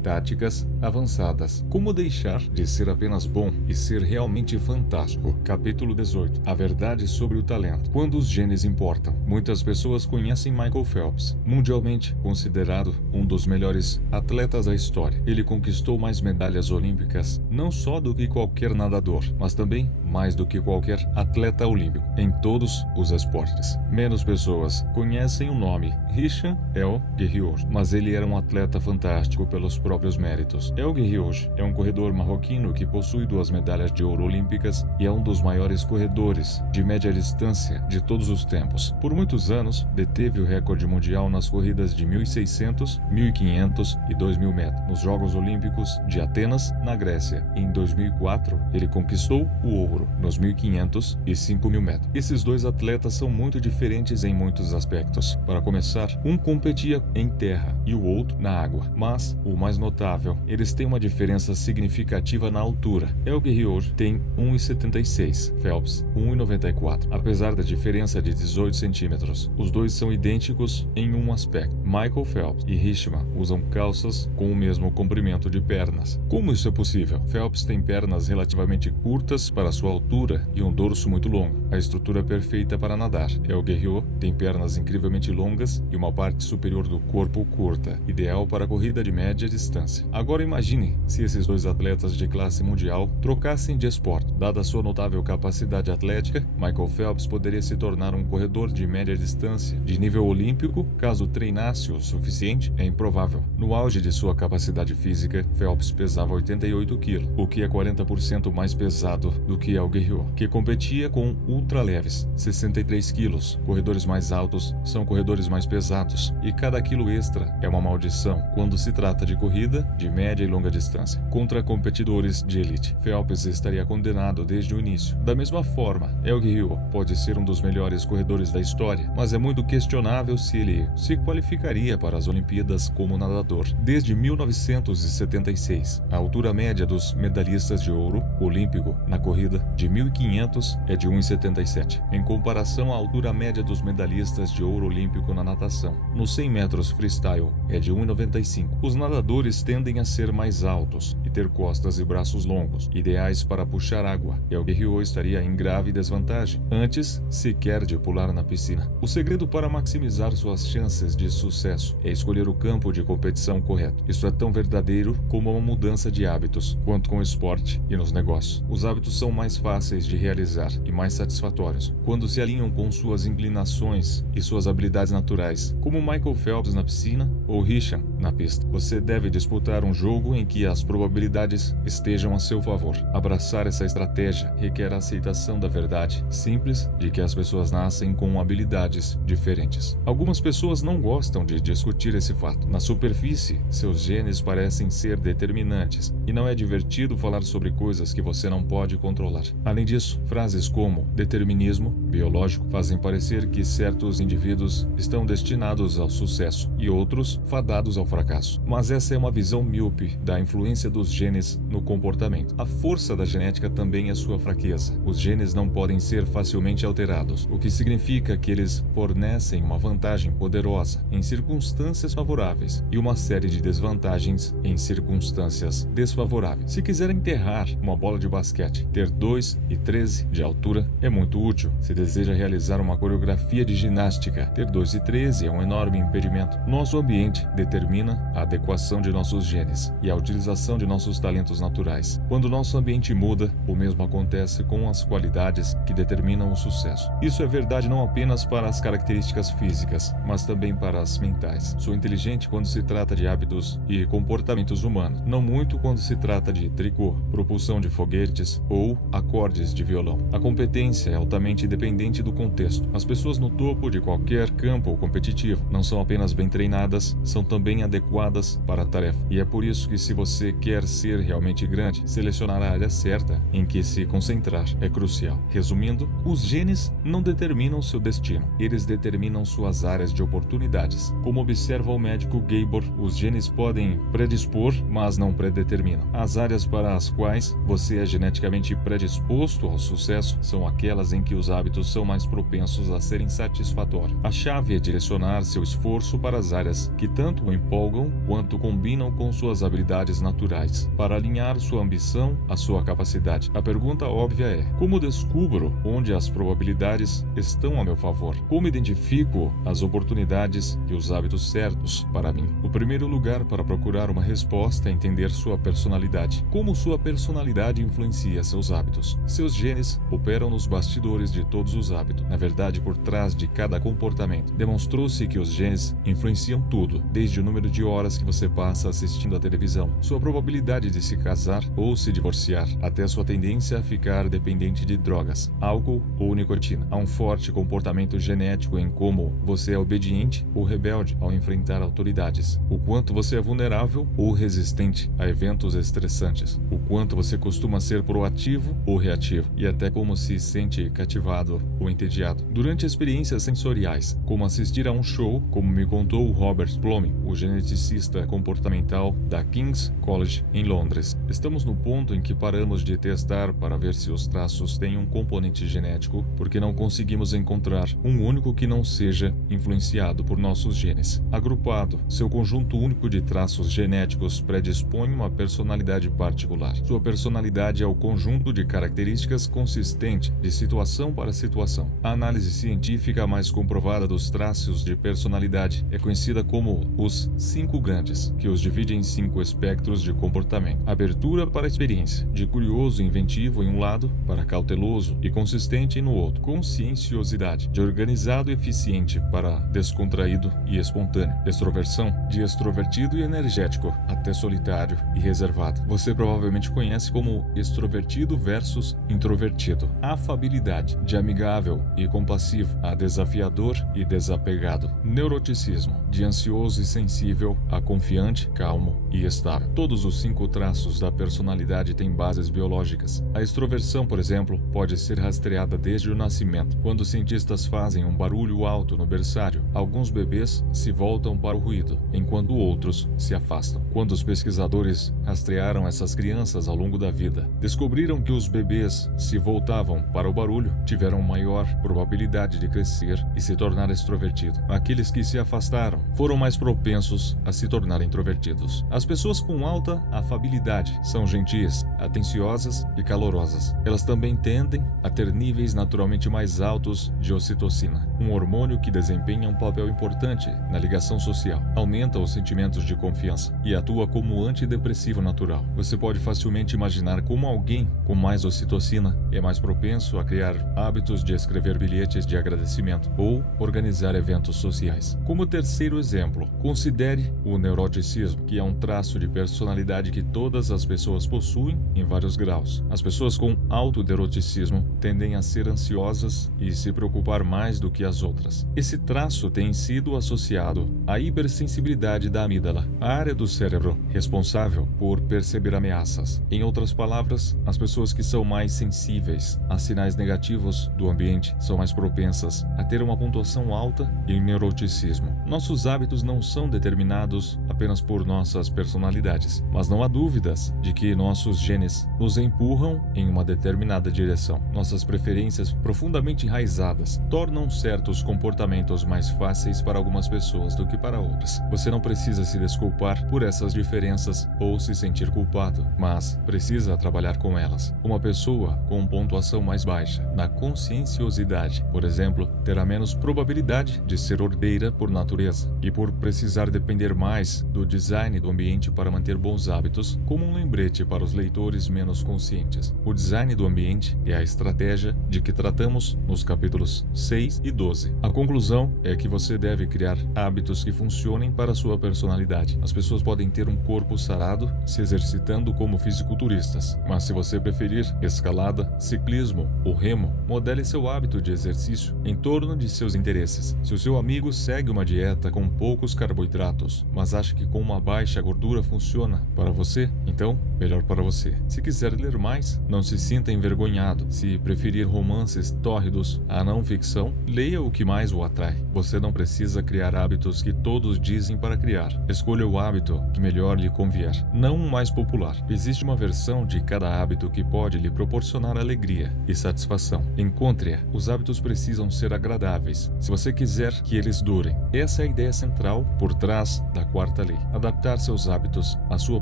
Táticas avançadas. Como deixar de ser apenas bom e ser realmente fantástico. Capítulo 18. A verdade sobre o talento. Quando os genes importam. Muitas pessoas conhecem Michael Phelps, mundialmente considerado um dos melhores atletas da história. Ele conquistou mais medalhas olímpicas, não só do que qualquer nadador, mas também mais do que qualquer atleta olímpico, em todos os esportes. Menos pessoas conhecem o nome Hicham El Guerrouj, mas ele era um atleta fantástico pelos próprios méritos. El Guerrouj é um corredor marroquino que possui 2 medalhas de ouro olímpicas e é um dos maiores corredores de média distância de todos os tempos. Por muitos anos, deteve o recorde mundial nas corridas de 1.600, 1.500 e 2.000 metros. Nos Jogos Olímpicos de Atenas, na Grécia, em 2004, ele conquistou o ouro nos 1.500 e 5.000 metros. Esses 2 atletas são muito diferentes em muitos aspectos. Para começar, um competia em terra e o outro na água, mas o mais notável, eles têm uma diferença significativa na altura. El Guerrouj tem 1,76, Phelps 1,94. Apesar da diferença de 18 centímetros, os dois são idênticos em um aspecto. Michael Phelps e Hicham usam calças com o mesmo comprimento de pernas. Como isso é possível? Phelps tem pernas relativamente curtas para sua altura e um dorso muito longo, a estrutura perfeita para nadar. El Guerrouj tem pernas incrivelmente longas e uma parte superior do corpo curta, ideal para a corrida de média distância. Agora imagine se esses 2 atletas de classe mundial trocassem de esporte. Dada sua notável capacidade atlética, Michael Phelps poderia se tornar um corredor de média distância de nível olímpico caso treinasse o suficiente. É improvável. No auge de sua capacidade física, Phelps pesava 88 kg, o que é 40% mais pesado do que El Guerrouj, que competia com ultraleves, 63 kg. Corredores mais altos são corredores mais pesados, e cada quilo extra é uma maldição quando se trata de corrida de média e longa distância contra competidores de elite. Phelps estaria condenado desde o início. Da mesma forma, El Guerrouj pode ser um dos melhores corredores da história, mas é muito questionável se ele se qualificaria para as Olimpíadas como nadador. Desde 1976, a altura média dos medalhistas de ouro olímpico na corrida de 1.500 é de 1,77, em comparação à altura média dos medalhistas de ouro olímpico na natação. Nos 100 metros freestyle é de 1,95. Os nadadores tendem a ser mais altos e ter costas e braços longos, ideais para puxar água. El Guerrouj estaria em grave desvantagem antes sequer de pular na piscina. O segredo para maximizar suas chances de sucesso é escolher o campo de competição correto. Isso é tão verdadeiro como uma mudança de hábitos, quanto com o esporte e nos negócios. Os hábitos são mais fáceis de realizar e mais satisfatórios quando se alinham com suas inclinações e suas habilidades naturais, como Michael Phelps na piscina ou Hicham na pista. Você deve disputar um jogo em que as probabilidades probabilidades estejam a seu favor. Abraçar essa estratégia requer a aceitação da verdade simples de que as pessoas nascem com habilidades diferentes. Algumas pessoas não gostam de discutir esse fato. Na superfície, seus genes parecem ser determinantes e não é divertido falar sobre coisas que você não pode controlar. Além disso, frases como determinismo biológico fazem parecer que certos indivíduos estão destinados ao sucesso e outros fadados ao fracasso. Mas essa é uma visão míope da influência dos genes no comportamento. A força da genética também é sua fraqueza. Os genes não podem ser facilmente alterados, o que significa que eles fornecem uma vantagem poderosa em circunstâncias favoráveis e uma série de desvantagens em circunstâncias desfavoráveis. Se quiser enterrar uma bola de basquete, ter 2,13 de altura é muito útil. Se deseja realizar uma coreografia de ginástica, ter 2,13 é um enorme impedimento. Nosso ambiente determina a adequação de nossos genes e a utilização de nossos talentos naturais. Quando nosso ambiente muda, o mesmo acontece com as qualidades que determinam o sucesso. Isso é verdade não apenas para as características físicas, mas também para as mentais. Sou inteligente quando se trata de hábitos e comportamentos humanos, não muito quando se trata de tricô, propulsão de foguetes ou acordes de violão. A competência é altamente dependente do contexto. As pessoas no topo de qualquer campo competitivo não são apenas bem treinadas, são também adequadas para a tarefa. E é por isso que, se você quer ser realmente grande, selecionar a área certa em que se concentrar é crucial. Resumindo, os genes não determinam seu destino, eles determinam suas áreas de oportunidades. Como observa o médico Gabor, os genes podem predispor, mas não predeterminam. As áreas para as quais você é geneticamente predisposto ao sucesso são aquelas em que os hábitos são mais propensos a serem satisfatórios. A chave é direcionar seu esforço para as áreas que tanto o empolgam quanto combinam com suas habilidades naturais, para alinhar sua ambição à sua capacidade. A pergunta óbvia é: como descubro onde as probabilidades estão a meu favor? Como identifico as oportunidades e os hábitos certos para mim? O primeiro lugar para procurar uma resposta é entender sua personalidade. Como sua personalidade influencia seus hábitos? Seus genes operam nos bastidores de todos os hábitos, na verdade, por trás de cada comportamento. Demonstrou-se que os genes influenciam tudo, desde o número de horas que você passa assistindo à televisão, sua probabilidade de se casar ou se divorciar, até sua tendência a ficar dependente de drogas, álcool ou nicotina. Há um forte comportamento genético em como você é obediente ou rebelde ao enfrentar autoridades, o quanto você é vulnerável ou resistente a eventos estressantes, o quanto você costuma ser proativo ou reativo, e até como se sente cativado ou entediado. Durante experiências sensoriais, como assistir a um show, como me contou Robert Plomey, o geneticista comportamental da King's College em Londres, estamos no ponto em que paramos de testar para ver se os traços têm um componente genético, porque não conseguimos encontrar um único que não seja influenciado por nossos genes. Agrupado, seu conjunto único de traços genéticos predispõe uma personalidade particular. Sua personalidade é o conjunto de características consistente de situação para situação. A análise científica mais comprovada dos traços de personalidade é conhecida como os 5 grandes, que os divide em 5 espectros de comportamento. Abertura para a experiência, de curioso e inventivo em um lado, para cauteloso e consistente no outro. Conscienciosidade, de organizado e eficiente para descontraído e espontâneo. Extroversão, de extrovertido e energético até solitário e reservado. Você provavelmente conhece como extrovertido versus introvertido. Afabilidade, de amigável e compassivo a desafiador e desapegado. Neuroticismo, de ansioso e sensível a confiante, calmo e estável. Todos os 5 traços da personalidade têm bases biológicas. A extroversão, por exemplo, pode ser rastreada desde o nascimento. Quando cientistas fazem um barulho alto no berçário, alguns bebês se voltam para o ruído, enquanto outros se afastam. Quando os pesquisadores rastrearam essas crianças ao longo da vida, descobriram que os bebês se voltavam para o barulho tiveram maior probabilidade de crescer e se tornar extrovertido. Aqueles que se afastaram foram mais propensos a se tornar introvertidos. As pessoas com alta afabilidade são gentis, atenciosas e calorosas. Elas também tendem a ter níveis naturalmente mais altos de ocitocina, um hormônio que desempenha um papel importante na ligação social, aumenta os sentimentos de confiança e atua como antidepressivo natural. Você pode facilmente imaginar como alguém com mais ocitocina é mais propenso a criar hábitos de escrever bilhetes de agradecimento ou organizar eventos sociais. Como terceiro exemplo, considere o neuroticismo, que é um traço de personalidade que todas as pessoas possuem em vários graus. As pessoas com alto neuroticismo tendem a ser ansiosas e se preocupar mais do que as outras. Esse traço tem sido associado à hipersensibilidade da amígdala, a área do cérebro responsável por perceber ameaças. Em outras palavras, as pessoas que são mais sensíveis a sinais negativos do ambiente são mais propensas a ter uma pontuação alta em neuroticismo. Nossos hábitos não são determinados apenas por nossas personalidades, mas não há dúvidas de que nossos genes nos empurram em uma determinada direção. Nossas preferências profundamente enraizadas tornam certos comportamentos mais fáceis para algumas pessoas do que para outras. Você não precisa se desculpar por essas diferenças ou se sentir culpado, mas precisa trabalhar com elas. Uma pessoa com pontuação mais baixa na conscienciosidade, por exemplo, terá menos probabilidade de ser ordeira por natureza e por precisar depender mais do design do ambiente para manter bons hábitos, como um lembrete para os leitores menos conscientes. O design do ambiente é a estratégia de que tratamos nos capítulos 6 e 12. A conclusão é que você deve criar hábitos que funcionem para a sua personalidade. As pessoas podem ter um corpo sarado se exercitando como fisiculturistas, mas se você preferir escalada, ciclismo ou remo, modele seu hábito de exercício em torno de seus interesses. Se o seu amigo segue uma dieta com poucos carboidratos, mas acha que com uma baixa gordura funciona para você, então melhor para você. Se quiser ler mais, não se sinta envergonhado. Se preferir romances tórridos à não ficção, leia o que mais o atrai. Você não precisa criar hábitos que todos dizem para criar. Escolha o hábito que melhor lhe convier, não o mais popular. Existe uma versão de cada hábito que pode lhe proporcionar alegria e satisfação. Encontre-a. Os hábitos precisam ser agradáveis, se você quiser que eles durem. Essa é a ideia central por trás da quarta lei. Adaptar seus hábitos à sua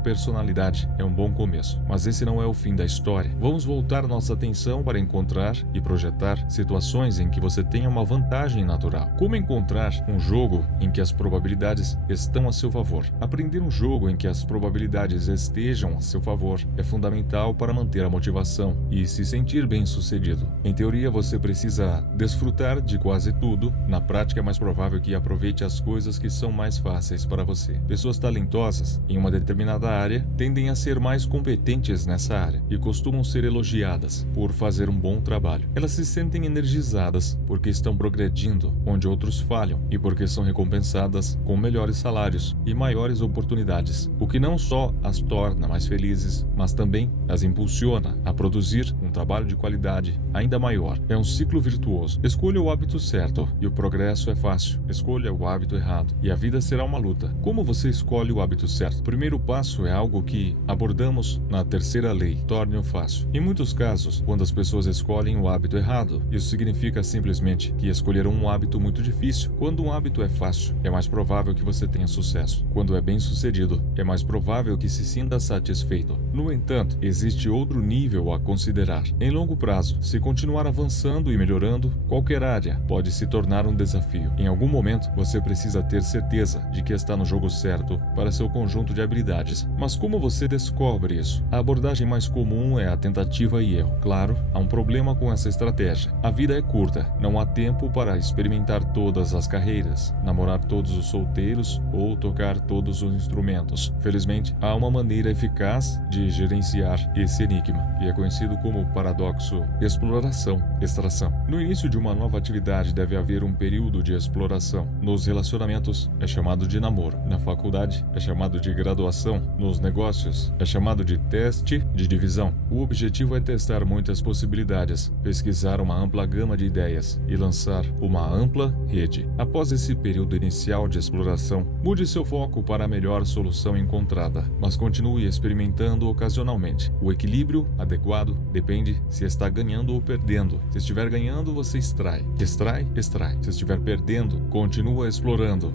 personalidade é um bom começo, mas esse não é o fim da história. Vamos voltar nossa atenção para encontrar e projetar situações em que você tenha uma vantagem natural. Como encontrar um jogo em que as probabilidades estão a seu favor? Aprender um jogo em que as probabilidades estejam a seu favor é fundamental para manter a motivação e se sentir bem-sucedido. Em teoria, você precisa desfrutar de quase tudo. Na prática, é mais provável que aproveite as coisas que são mais fáceis para você. Pessoas talentosas em uma determinada área tendem a ser mais competentes nessa área e costumam ser elogiadas por fazer um bom trabalho. Elas se sentem energizadas porque estão progredindo onde outros falham e porque são recompensadas com melhores salários e maiores oportunidades, o que não só as torna mais felizes, mas também as impulsiona a produzir um trabalho de qualidade ainda maior. É um ciclo virtuoso. Escolha o hábito certo e o progresso é fácil. Escolha o hábito errado e a vida será uma luta. Como você escolhe o hábito certo? O primeiro passo é algo que abordamos na terceira lei: torne-o fácil. Em muitos casos, quando as pessoas escolhem o hábito errado, isso significa simplesmente que escolheram um hábito muito difícil. Quando um hábito é fácil, é mais provável que você tenha sucesso. Quando é bem sucedido, é mais provável que se sinta satisfeito. No entanto, existe outro nível a considerar. Em longo prazo, se continuar avançando e melhorando, qualquer área pode se tornar um desafio. Em algum momento, você precisa ter certeza de que está no jogo certo para seu conjunto de habilidades. Mas como você descobre isso? A abordagem mais comum é a tentativa e erro. Claro, há um problema com essa estratégia. A vida é curta, não há tempo para experimentar todas as carreiras, namorar todos os solteiros ou tocar todos os instrumentos. Felizmente, há uma maneira eficaz de gerenciar esse enigma, e é conhecido como paradoxo exploração-extração. No início de uma nova atividade deve haver um período de exploração. Nos relacionamentos é chamado de namoro, na faculdade é chamado de graduação, nos negócios é chamado de teste de divisão. O objetivo é testar muitas possibilidades, pesquisar uma ampla gama de ideias e lançar uma ampla rede. Após esse período inicial de exploração, mude seu foco para a melhor solução encontrada, mas continue experimentando ocasionalmente. O equilíbrio adequado depende se está ganhando ou perdendo. Se estiver ganhando, você extrai. Extrai. Se estiver perdendo, continua explorando.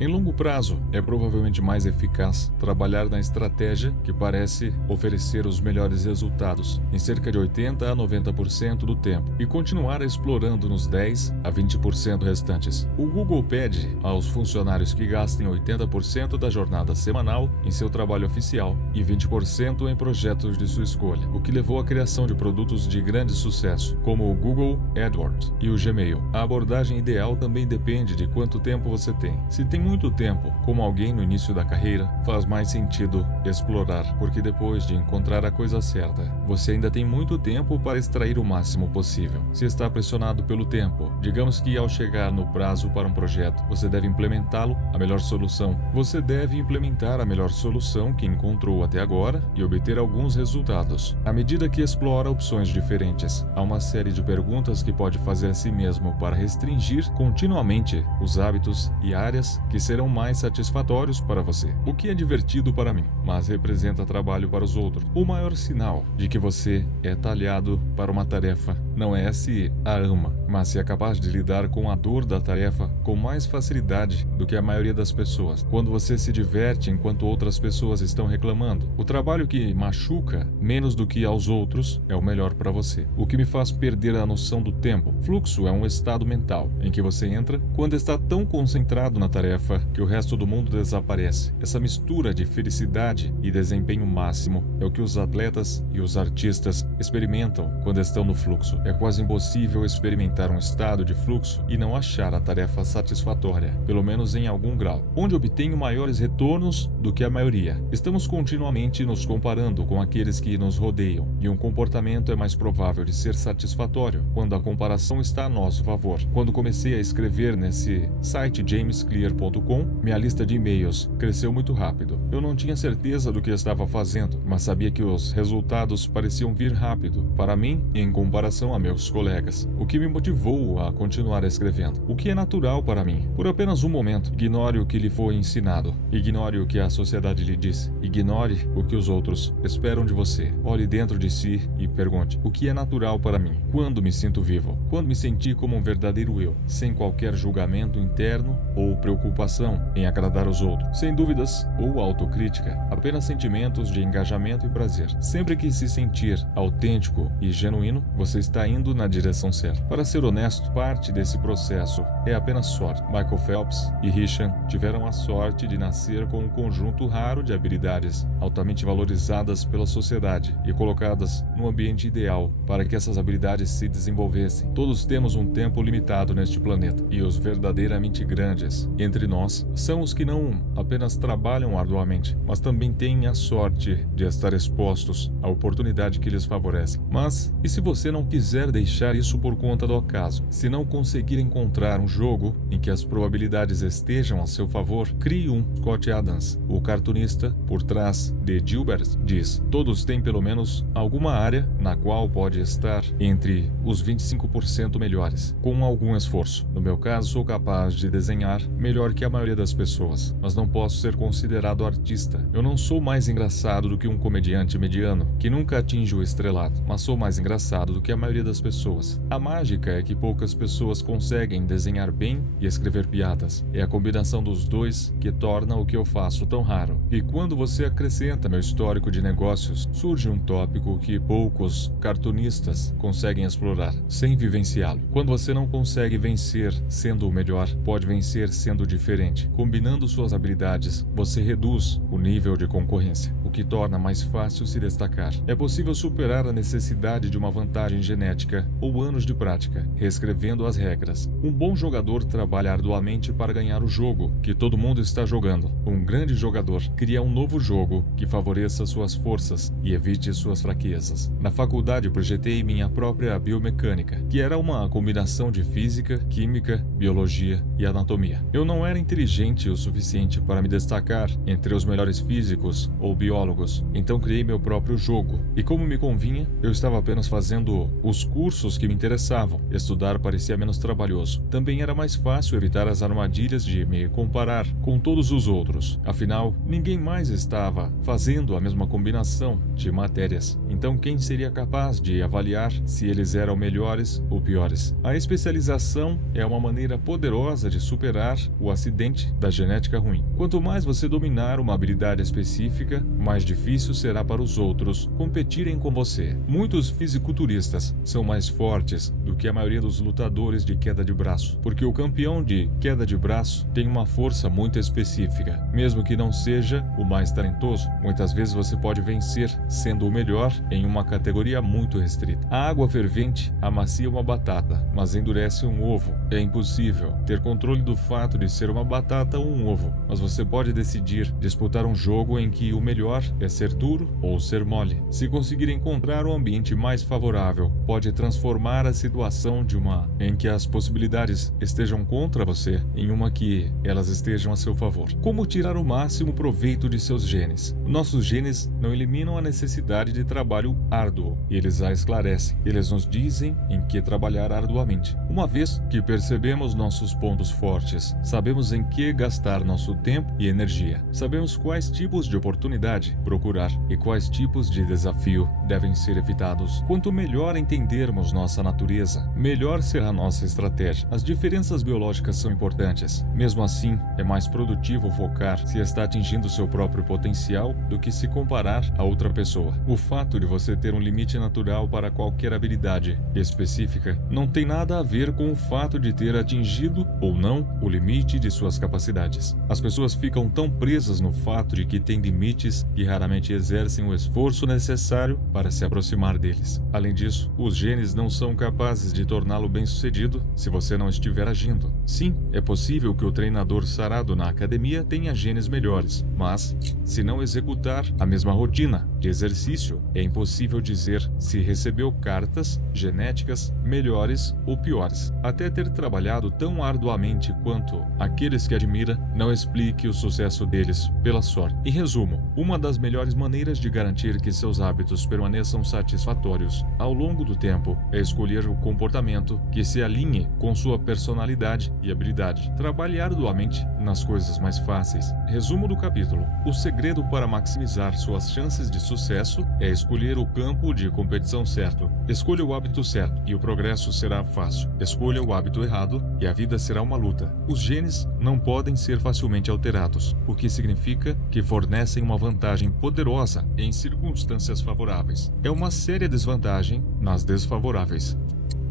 Em longo prazo, é provavelmente mais eficaz trabalhar na estratégia estratégia que parece oferecer os melhores resultados em cerca de 80 a 90% do tempo e continuar explorando nos 10 a 20% restantes. O Google pede aos funcionários que gastem 80% da jornada semanal em seu trabalho oficial e 20% em projetos de sua escolha, o que levou à criação de produtos de grande sucesso, como o Google AdWords e o Gmail. A abordagem ideal também depende de quanto tempo você tem. Se tem muito tempo, como alguém no início da carreira, faz mais sentido explorar, porque depois de encontrar a coisa certa, você ainda tem muito tempo para extrair o máximo possível. Se está pressionado pelo tempo, digamos que ao chegar no prazo para um projeto, você deve implementá-lo, a melhor solução. Você deve implementar a melhor solução que encontrou até agora e obter alguns resultados. À medida que explora opções diferentes, há uma série de perguntas que pode fazer a si mesmo para restringir continuamente os hábitos e áreas que serão mais satisfatórios para você. O que é divertido para mim, mas representa trabalho para os outros. O maior sinal de que você é talhado para uma tarefa não é se a ama, mas se é capaz de lidar com a dor da tarefa com mais facilidade do que a maioria das pessoas. Quando você se diverte enquanto outras pessoas estão reclamando, o trabalho que machuca menos do que aos outros é o melhor para você. O que me faz perder a noção do tempo. Fluxo é um estado mental em que você entra quando está tão concentrado na tarefa que o resto do mundo desaparece. Essa mistura de felicidade e desempenho máximo é o que os atletas e os artistas experimentam quando estão no fluxo. É quase impossível experimentar um estado de fluxo e não achar a tarefa satisfatória, pelo menos em algum grau, onde obtenho maiores retornos do que a maioria. Estamos continuamente nos comparando com aqueles que nos rodeiam, e um comportamento é mais provável de ser satisfatório quando a comparação está a nosso favor. Quando comecei a escrever nesse site jamesclear.com, minha lista de e-mails cresceu muito rápido. Eu não tinha certeza do que estava fazendo, mas sabia que os resultados pareciam vir rápido para mim em comparação a meus colegas, o que me motivou a continuar escrevendo. O que é natural para mim. Por apenas um momento, ignore o que lhe foi ensinado. Ignore o que a sociedade lhe disse. Ignore o que os outros esperam de você. Olhe dentro de si e pergunte: o que é natural para mim? Quando me sinto vivo? Quando me senti como um verdadeiro eu, sem qualquer julgamento interno ou preocupação em agradar os outros, sem dúvidas ou autocrítica, apenas sentimentos de engajamento e prazer. Sempre que se sentir autêntico e genuíno, você está indo na direção certa. Para ser honesto, parte desse processo é apenas sorte. Michael Phelps e Richard tiveram a sorte de nascer com um conjunto raro de habilidades altamente valorizadas pela sociedade e colocadas no ambiente ideal para que essas habilidades se desenvolvessem. Todos temos um tempo limitado neste planeta, e os verdadeiramente grandes entre nós são os que não apenas trabalham arduamente, mas também têm a sorte de estar expostos à oportunidade que lhes favorece. Mas, e se você não quiser deixar isso por conta do acaso? Se não conseguir encontrar um jogo em que as probabilidades estejam a seu favor, crie um. Scott Adams, o cartunista por trás de Gilbert, diz: todos têm pelo menos alguma área na qual pode estar entre os 25% melhores, com algum esforço. No meu caso, sou capaz de desenhar melhor que a maioria das pessoas, mas não posso ser considerado artista. Eu não sou mais engraçado do que um comediante mediano que nunca atinge o estrelato, mas sou mais engraçado do que a maioria das pessoas. A mágica é que poucas pessoas conseguem desenhar bem e escrever piadas. É a combinação dos dois que torna o que eu faço tão raro. E quando você acrescenta meu histórico de negócios, surge um tópico que poucos cartunistas conseguem explorar, sem vivenciá-lo. Quando você não consegue vencer sendo o melhor, pode vencer sendo diferente. Combinando suas habilidades, você reduz o nível de concorrência, o que torna mais fácil se destacar. É possível superar a necessidade de uma vantagem genética ou anos de prática, reescrevendo as regras. Um bom jogador trabalha arduamente para ganhar o jogo que todo mundo está jogando. Um grande jogador cria um novo jogo que favoreça suas forças e evite suas fraquezas. Na faculdade, projetei minha própria biomecânica, que era uma combinação de física, química, biologia e anatomia. Eu não era inteligente o suficiente para me destacar entre os melhores físicos ou biólogos, então criei meu próprio jogo. E como me convinha, eu estava apenas fazendo os cursos que me interessavam. Estudar parecia menos trabalhoso. Também era mais fácil evitar as armadilhas de me comparar com todos os outros. Afinal, ninguém mais estava fazendo a mesma combinação de matérias. Então, quem seria capaz de avaliar se eles eram melhores ou piores? A especialização é uma maneira poderosa de superar o acidente da genética ruim. Quanto mais você dominar uma habilidade específica, mais mais difícil será para os outros competirem com você. Muitos fisiculturistas são mais fortes do que a maioria dos lutadores de queda de braço, porque o campeão de queda de braço tem uma força muito específica. Mesmo que não seja o mais talentoso, muitas vezes você pode vencer sendo o melhor em uma categoria muito restrita. A água fervente amacia uma batata, mas endurece um ovo. É impossível ter controle do fato de ser uma batata ou um ovo, mas você pode decidir disputar um jogo em que o melhor é ser duro ou ser mole. Se conseguir encontrar um ambiente mais favorável, pode transformar a situação de uma em que as possibilidades estejam contra você em uma que elas estejam a seu favor. Como tirar o máximo proveito de seus genes? Nossos genes não eliminam a necessidade de trabalho árduo, eles a esclarecem. Eles nos dizem em que trabalhar arduamente. Uma vez que percebemos nossos pontos fortes, sabemos em que gastar nosso tempo e energia. Sabemos quais tipos de oportunidade procurar e quais tipos de desafio devem ser evitados. Quanto melhor entendermos nossa natureza, melhor será nossa estratégia. As diferenças biológicas são importantes. Mesmo assim, é mais produtivo focar se está atingindo seu próprio potencial do que se comparar a outra pessoa. O fato de você ter um limite natural para qualquer habilidade específica não tem nada a ver com o fato de ter atingido ou não o limite de suas capacidades. As pessoas ficam tão presas no fato de que têm limites que raramente exercem o esforço necessário para se aproximar deles. Além disso, os genes não são capazes de torná-lo bem-sucedido se você não estiver agindo. Sim, é possível que o treinador sarado na academia tenha genes melhores, mas, se não executar a mesma rotina de exercício, é impossível dizer se recebeu cartas genéticas melhores ou piores. Até ter trabalhado tão arduamente quanto aqueles que admira, não explique o sucesso deles pela sorte. Em resumo, uma das melhores maneiras de garantir que seus hábitos permaneçam satisfatórios ao longo do tempo é escolher o comportamento que se alinhe com sua personalidade e habilidade. Trabalhe arduamente nas coisas mais fáceis. Resumo do capítulo: o segredo para maximizar suas chances de sucesso é escolher o campo de competição certo. Escolha o hábito certo e o progresso será fácil. Escolha o hábito errado e a vida será uma luta. Os genes não podem ser facilmente alterados, o que significa que fornecem uma vantagem poderosa em circunstâncias favoráveis. É uma séria desvantagem nas desfavoráveis.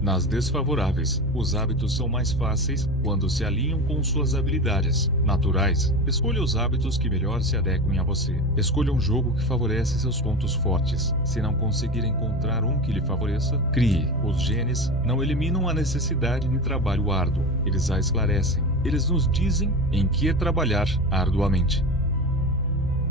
Nas desfavoráveis, os hábitos são mais fáceis quando se alinham com suas habilidades naturais. Escolha os hábitos que melhor se adequem a você. Escolha um jogo que favorece seus pontos fortes. Se não conseguir encontrar um que lhe favoreça, crie. Os genes não eliminam a necessidade de trabalho árduo, eles a esclarecem. Eles nos dizem em que trabalhar arduamente.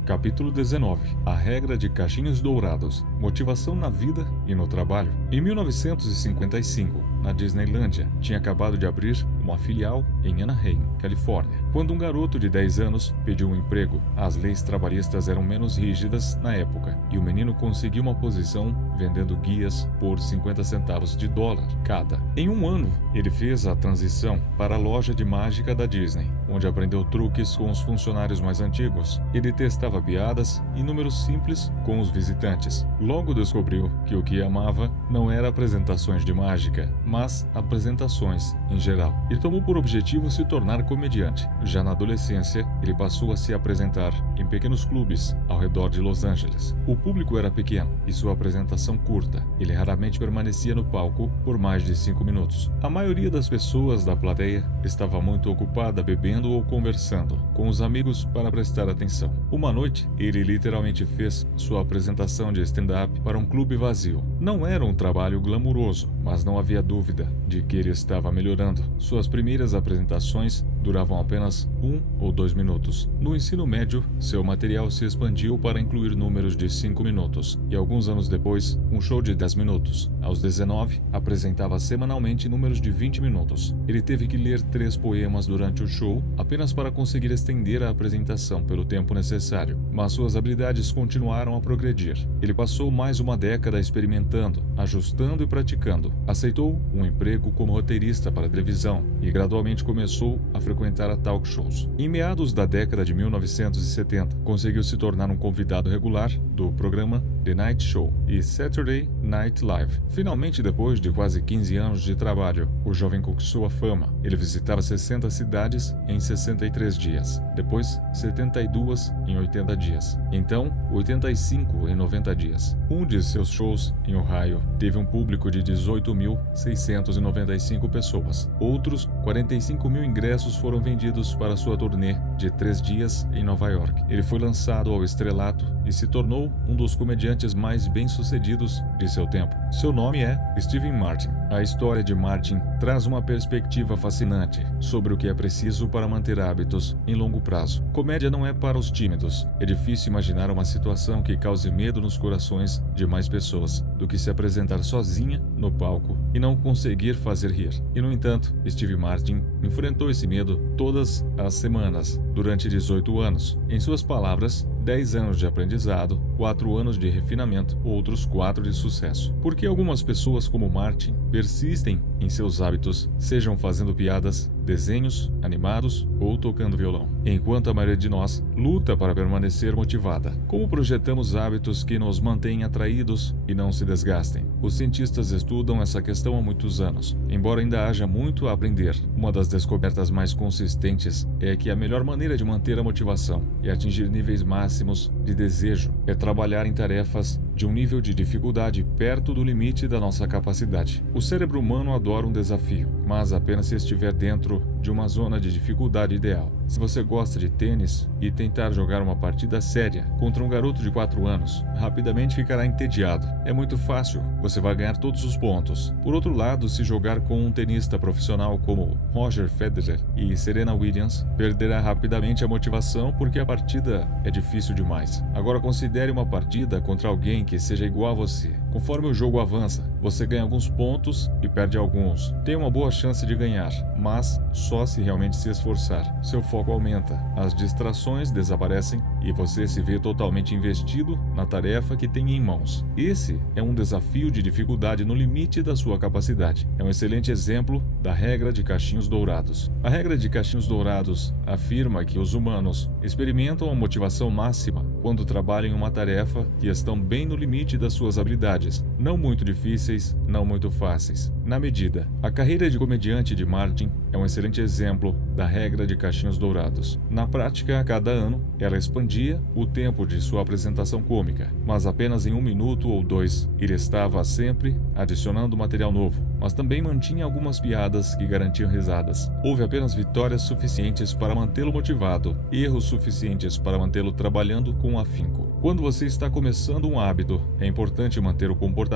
Capítulo 19. A regra de cachinhos dourados. Motivação na vida e no trabalho. Em 1955, na Disneylândia, tinha acabado de abrir uma filial em Anaheim, Califórnia. Quando um garoto de 10 anos pediu um emprego, as leis trabalhistas eram menos rígidas na época, e o menino conseguiu uma posição vendendo guias por 50 centavos de dólar cada. Em um ano, ele fez a transição para a loja de mágica da Disney, onde aprendeu truques com os funcionários mais antigos. Ele testava piadas e números simples com os visitantes. Logo descobriu que o que amava não era apresentações de mágica, mas apresentações em geral. Ele tomou por objetivo se tornar comediante. Já na adolescência, ele passou a se apresentar em pequenos clubes ao redor de Los Angeles. O público era pequeno e sua apresentação curta. Ele raramente permanecia no palco por mais de 5 minutos. A maioria das pessoas da plateia estava muito ocupada bebendo ou conversando com os amigos para prestar atenção. Uma noite, ele literalmente fez sua apresentação de stand-up para um clube vazio. Não era um trabalho glamuroso, mas não havia dúvida de que ele estava melhorando. Suas primeiras apresentações duravam apenas 1 ou 2 minutos. No ensino médio, seu material se expandiu para incluir números de 5 minutos e alguns anos depois, um show de 10 minutos. Aos 19, apresentava semanalmente números de 20 minutos. Ele teve que ler 3 poemas durante o show apenas para conseguir estender a apresentação pelo tempo necessário, mas suas habilidades continuaram a progredir. Ele passou mais uma década experimentando, ajustando e praticando. Aceitou um emprego como roteirista para televisão e gradualmente começou a frequentar talk shows. Em meados da década de 1970, conseguiu se tornar um convidado regular do programa The Night Show e Saturday Night Live. Finalmente, depois de quase 15 anos de trabalho, o jovem conquistou a fama. Ele visitava 60 cidades em 63 dias, depois 72 em 80 dias, então 85 em 90 dias. Um de seus shows, em Ohio, teve um público de 18.695 pessoas. Outros 45 mil ingressos foram vendidos para sua turnê de 3 dias em Nova York. Ele foi lançado ao estrelato e se tornou um dos comediantes mais bem-sucedidos de seu tempo. Seu nome é Steve Martin. A história de Martin traz uma perspectiva fascinante sobre o que é preciso para manter hábitos em longo prazo. Comédia não é para os tímidos. É difícil imaginar uma situação que cause medo nos corações de mais pessoas do que se apresentar sozinha no palco e não conseguir fazer rir. E, no entanto, Steve Martin enfrentou esse medo todas as semanas durante 18 anos. Em suas palavras, 10 anos de aprendizado, 4 anos de refinamento, outros 4 de sucesso. Porque algumas pessoas como Martin persistem em seus hábitos, sejam fazendo piadas, desenhos animados ou tocando violão, enquanto a maioria de nós luta para permanecer motivada. Como projetamos hábitos que nos mantêm atraídos e não se desgastem? Os cientistas estudam essa questão há muitos anos. Embora ainda haja muito a aprender, uma das descobertas mais consistentes é que a melhor maneira de manter a motivação e atingir níveis máximos de desejo é trabalhar em tarefas de um nível de dificuldade perto do limite da nossa capacidade. O cérebro humano adora um desafio, mas apenas se estiver dentro de uma zona de dificuldade ideal. Se você gosta de tênis e tentar jogar uma partida séria contra um garoto de 4 anos, rapidamente ficará entediado. É muito fácil, você vai ganhar todos os pontos. Por outro lado, se jogar com um tenista profissional como Roger Federer e Serena Williams, perderá rapidamente a motivação porque a partida é difícil demais. Agora considere uma partida contra alguém que seja igual a você. Conforme o jogo avança, você ganha alguns pontos e perde alguns. Tem uma boa chance de ganhar, mas só se realmente se esforçar. Seu foco aumenta, as distrações desaparecem e você se vê totalmente investido na tarefa que tem em mãos. Esse é um desafio de dificuldade no limite da sua capacidade. É um excelente exemplo da regra de cachinhos dourados. A regra de cachinhos dourados afirma que os humanos experimentam a motivação máxima quando trabalham em uma tarefa que estão bem no limite das suas habilidades, não muito difíceis, não muito fáceis. Na medida, a carreira de comediante de Martin é um excelente exemplo da regra de cachinhos dourados. Na prática, a cada ano, ela expandia o tempo de sua apresentação cômica, mas apenas em 1 minuto ou 2. Ele estava sempre adicionando material novo, mas também mantinha algumas piadas que garantiam risadas. Houve apenas vitórias suficientes para mantê-lo motivado, erros suficientes para mantê-lo trabalhando com afinco. Quando você está começando um hábito, é importante manter o comportamento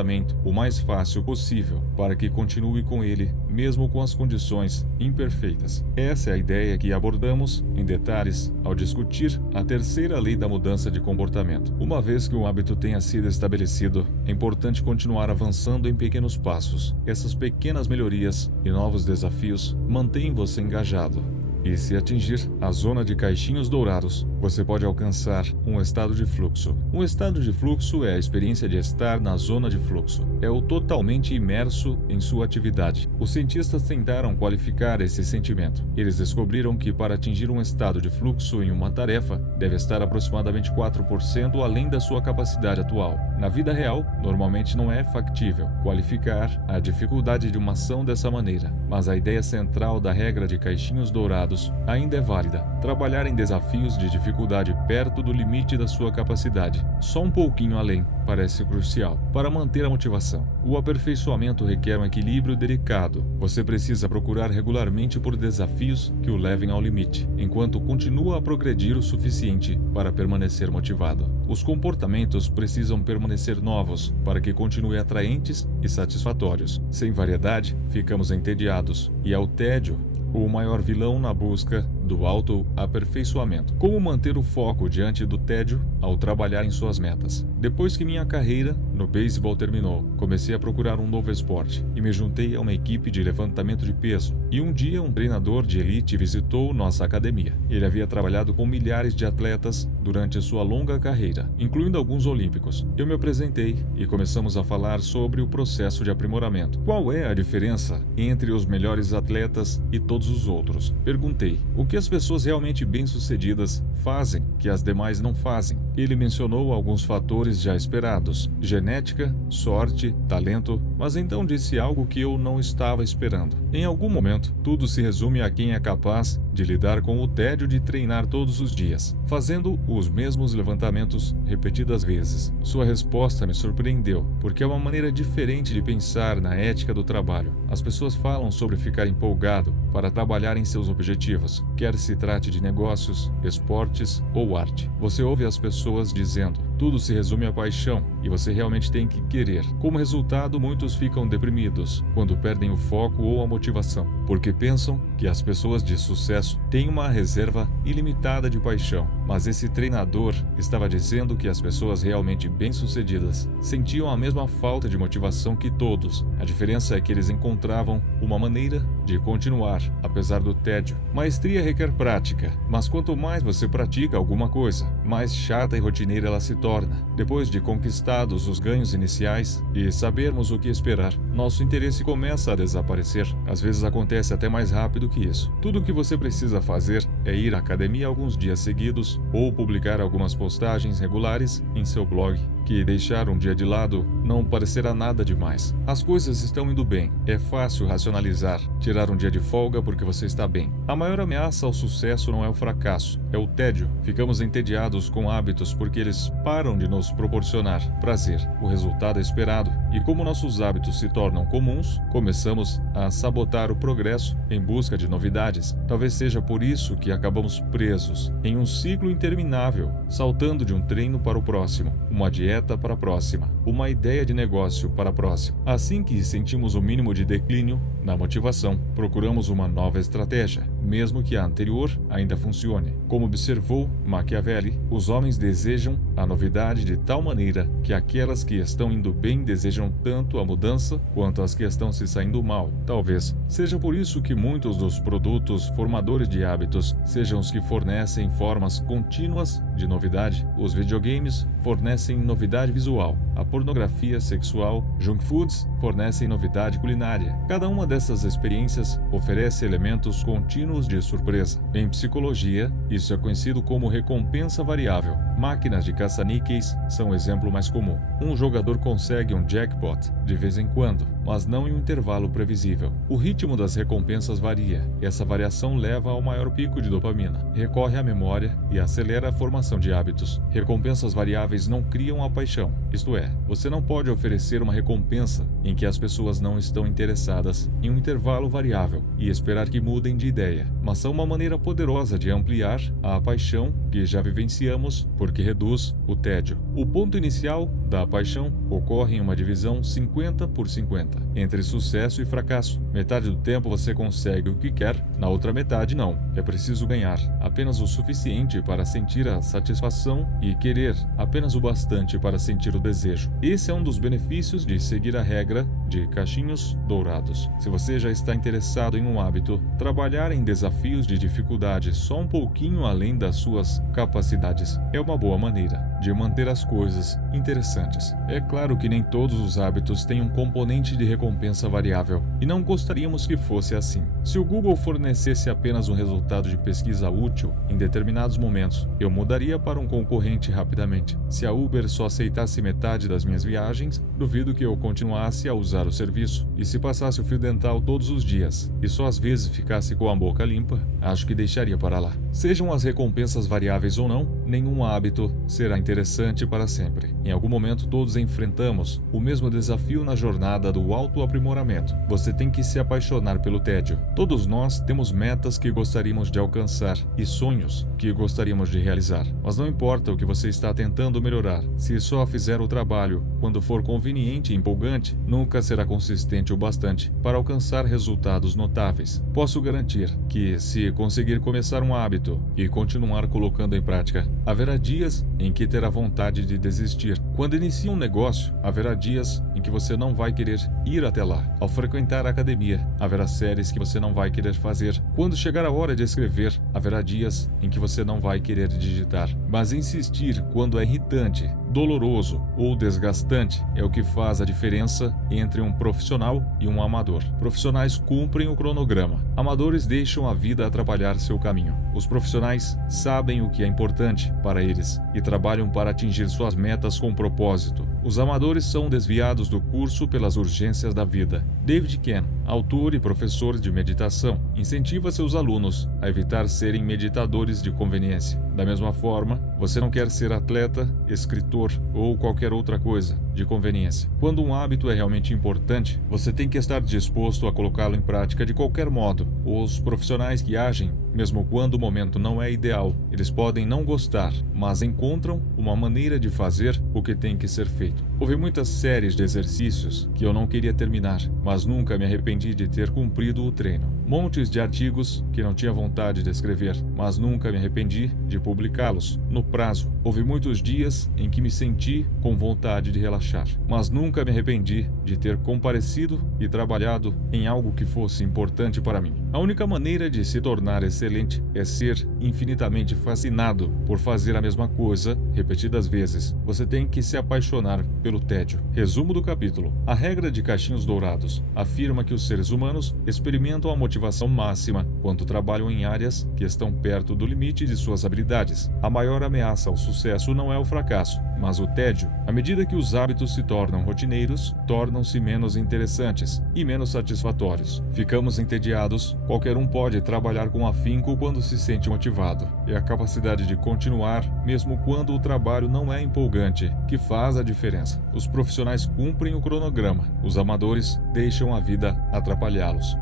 o mais fácil possível para que continue com ele, mesmo com as condições imperfeitas. Essa é a ideia que abordamos em detalhes ao discutir a terceira lei da mudança de comportamento. Uma vez que um hábito tenha sido estabelecido, é importante continuar avançando em pequenos passos. Essas pequenas melhorias e novos desafios mantêm você engajado. E se atingir a zona de caixinhos dourados, você pode alcançar um estado de fluxo. Um estado de fluxo é a experiência de estar na zona de fluxo. É o totalmente imerso em sua atividade. Os cientistas tentaram qualificar esse sentimento. Eles descobriram que para atingir um estado de fluxo em uma tarefa, deve estar aproximadamente 4% além da sua capacidade atual. Na vida real, normalmente não é factível qualificar a dificuldade de uma ação dessa maneira, mas a ideia central da regra de caixinhos dourados ainda é válida. Trabalhar em desafios de dificuldade perto do limite da sua capacidade, só um pouquinho além, parece crucial para manter a motivação. O aperfeiçoamento requer um equilíbrio delicado. Você precisa procurar regularmente por desafios que o levem ao limite, enquanto continua a progredir o suficiente para permanecer motivado. Os comportamentos precisam permanecer novos para que continuem atraentes e satisfatórios. Sem variedade, ficamos entediados, e é o tédio o maior vilão na busca do autoaperfeiçoamento. Como manter o foco diante do tédio ao trabalhar em suas metas. Depois que minha carreira no beisebol terminou, comecei a procurar um novo esporte e me juntei a uma equipe de levantamento de peso. E um dia um treinador de elite visitou nossa academia. Ele havia trabalhado com milhares de atletas durante sua longa carreira, incluindo alguns olímpicos. Eu me apresentei e começamos a falar sobre o processo de aprimoramento. Qual é a diferença entre os melhores atletas e todos os outros? Perguntei. O que as pessoas realmente bem-sucedidas fazem que as demais não fazem? Ele mencionou alguns fatores já esperados: genética, sorte, talento, mas então disse algo que eu não estava esperando. Em algum momento, tudo se resume a quem é capaz de lidar com o tédio de treinar todos os dias, fazendo os mesmos levantamentos repetidas vezes. Sua resposta me surpreendeu, porque é uma maneira diferente de pensar na ética do trabalho. As pessoas falam sobre ficar empolgado para trabalhar em seus objetivos, quer se trate de negócios, esportes ou arte. Você ouve as pessoas dizendo: tudo se resume à paixão e você realmente tem que querer. Como resultado, muitos ficam deprimidos quando perdem o foco ou a motivação, porque pensam que as pessoas de sucesso têm uma reserva ilimitada de paixão. Mas esse treinador estava dizendo que as pessoas realmente bem-sucedidas sentiam a mesma falta de motivação que todos. A diferença é que eles encontravam uma maneira de continuar, apesar do tédio. Maestria requer prática, mas quanto mais você pratica alguma coisa, mais chata e rotineira ela se torna. Depois de conquistados os ganhos iniciais e sabermos o que esperar, nosso interesse começa a desaparecer. Às vezes acontece até mais rápido que isso. Tudo o que você precisa fazer é ir à academia alguns dias seguidos ou publicar algumas postagens regulares em seu blog, que deixar um dia de lado não parecerá nada demais. As coisas estão indo bem. É fácil racionalizar, tirar um dia de folga porque você está bem. A maior ameaça ao sucesso não é o fracasso, é o tédio. Ficamos entediados com hábitos porque eles param de nos proporcionar prazer. O resultado é esperado. E como nossos hábitos se tornam comuns, começamos a sabotar o progresso em busca de novidades. Talvez seja por isso que acabamos presos em um ciclo interminável, saltando de um treino para o próximo, uma dieta para a próxima, uma ideia de negócio para a próxima. Assim que sentimos o mínimo de declínio na motivação, procuramos uma nova estratégia, mesmo que a anterior ainda funcione. Como observou Machiavelli, os homens desejam a novidade de tal maneira que aquelas que estão indo bem desejam tanto a mudança quanto as que estão se saindo mal. Talvez seja por isso que muitos dos produtos formadores de hábitos sejam os que fornecem formas contínuas de novidade. Os videogames fornecem novidade visual, a pornografia sexual, junk foods fornecem novidade culinária. Cada uma dessas experiências oferece elementos contínuos de surpresa. Em psicologia, isso é conhecido como recompensa variável. Máquinas de caça-níqueis são o exemplo mais comum. Um jogador consegue um jackpot de vez em quando, mas não em um intervalo previsível. O ritmo das recompensas varia. Essa variação leva ao maior pico de dopamina, recorre à memória e acelera a formação de hábitos. Recompensas variáveis não criam a paixão. Isto é, você não pode oferecer uma recompensa em que as pessoas não estão interessadas em um intervalo variável e esperar que mudem de ideia, mas são uma maneira poderosa de ampliar a paixão que já vivenciamos porque reduz o tédio. O ponto inicial da paixão ocorre em uma divisão 50 por 50, entre sucesso e fracasso. Metade do tempo você consegue o que quer, na outra metade não. É preciso ganhar apenas o suficiente para sentir a satisfação e querer apenas o bastante para sentir o desejo. Esse é um dos benefícios de seguir a regra de cachinhos dourados. Se você já está interessado em um hábito, trabalhar em desafios de dificuldade só um pouquinho além das suas capacidades é uma boa maneira de manter as coisas interessantes. É claro que nem todos os hábitos têm um componente de recompensa variável, e não gostaríamos que fosse assim. Se o Google fornecesse apenas um resultado de pesquisa útil em determinados momentos, eu mudaria para um concorrente rapidamente. Se a Uber só aceitasse metade das minhas viagens, duvido que eu continuasse a usar o serviço. E se passasse o fio dental todos os dias e só às vezes ficasse com a boca limpa, acho que deixaria para lá. Sejam as recompensas variáveis ou não, nenhum hábito será interessante para sempre. Em algum momento todos enfrentamos o mesmo desafio na jornada do autoaprimoramento. Você tem que se apaixonar pelo tédio. Todos nós temos metas que gostaríamos de alcançar e sonhos que gostaríamos de realizar. Mas não importa o que você está tentando melhorar, se só fizer o trabalho quando for conveniente e empolgante, nunca será será consistente o bastante para alcançar resultados notáveis. Posso garantir que, se conseguir começar um hábito e continuar colocando em prática, haverá dias em que terá vontade de desistir. Quando inicia um negócio, haverá dias em que você não vai querer ir até lá. Ao frequentar a academia, haverá séries que você não vai querer fazer. Quando chegar a hora de escrever, haverá dias em que você não vai querer digitar. Mas insistir quando é irritante, doloroso ou desgastante é o que faz a diferença entre um profissional e um amador. Profissionais cumprem o cronograma. Amadores deixam a vida atrapalhar seu caminho. Os profissionais sabem o que é importante para eles e trabalham para atingir suas metas com propósito. Os amadores são desviados do curso pelas urgências da vida. David Ken, autor e professor de meditação, incentiva seus alunos a evitar serem meditadores de conveniência. Da mesma forma, você não quer ser atleta, escritor ou qualquer outra coisa de conveniência. Quando um hábito é realmente importante, você tem que estar disposto a colocá-lo em prática de qualquer modo. Os profissionais que agem, mesmo quando o momento não é ideal, eles podem não gostar, mas encontram uma maneira de fazer o que tem que ser feito. Houve muitas séries de exercícios que eu não queria terminar, mas nunca me arrependi de ter cumprido o treino. Montes de artigos que não tinha vontade de escrever, mas nunca me arrependi de publicá-los no prazo. Houve muitos dias em que me senti com vontade de relaxar, mas nunca me arrependi de ter comparecido e trabalhado em algo que fosse importante para mim. A única maneira de se tornar excelente é ser infinitamente fascinado por fazer a mesma coisa repetidas vezes. Você tem que se apaixonar pelo tédio. Resumo do capítulo. A regra de caixinhos dourados afirma que os seres humanos experimentam a motivação máxima quando trabalham em áreas que estão perto do limite de suas habilidades. A maior ameaça ao sucesso não é o fracasso, mas o tédio. À medida que os hábitos se tornam rotineiros, tornam-se menos interessantes e menos satisfatórios. Ficamos entediados. Qualquer um pode trabalhar com afinco quando se sente motivado. É a capacidade de continuar, mesmo quando o trabalho não é empolgante, que faz a diferença. Os profissionais cumprem o cronograma. Os amadores deixam a vida atrapalhá-los.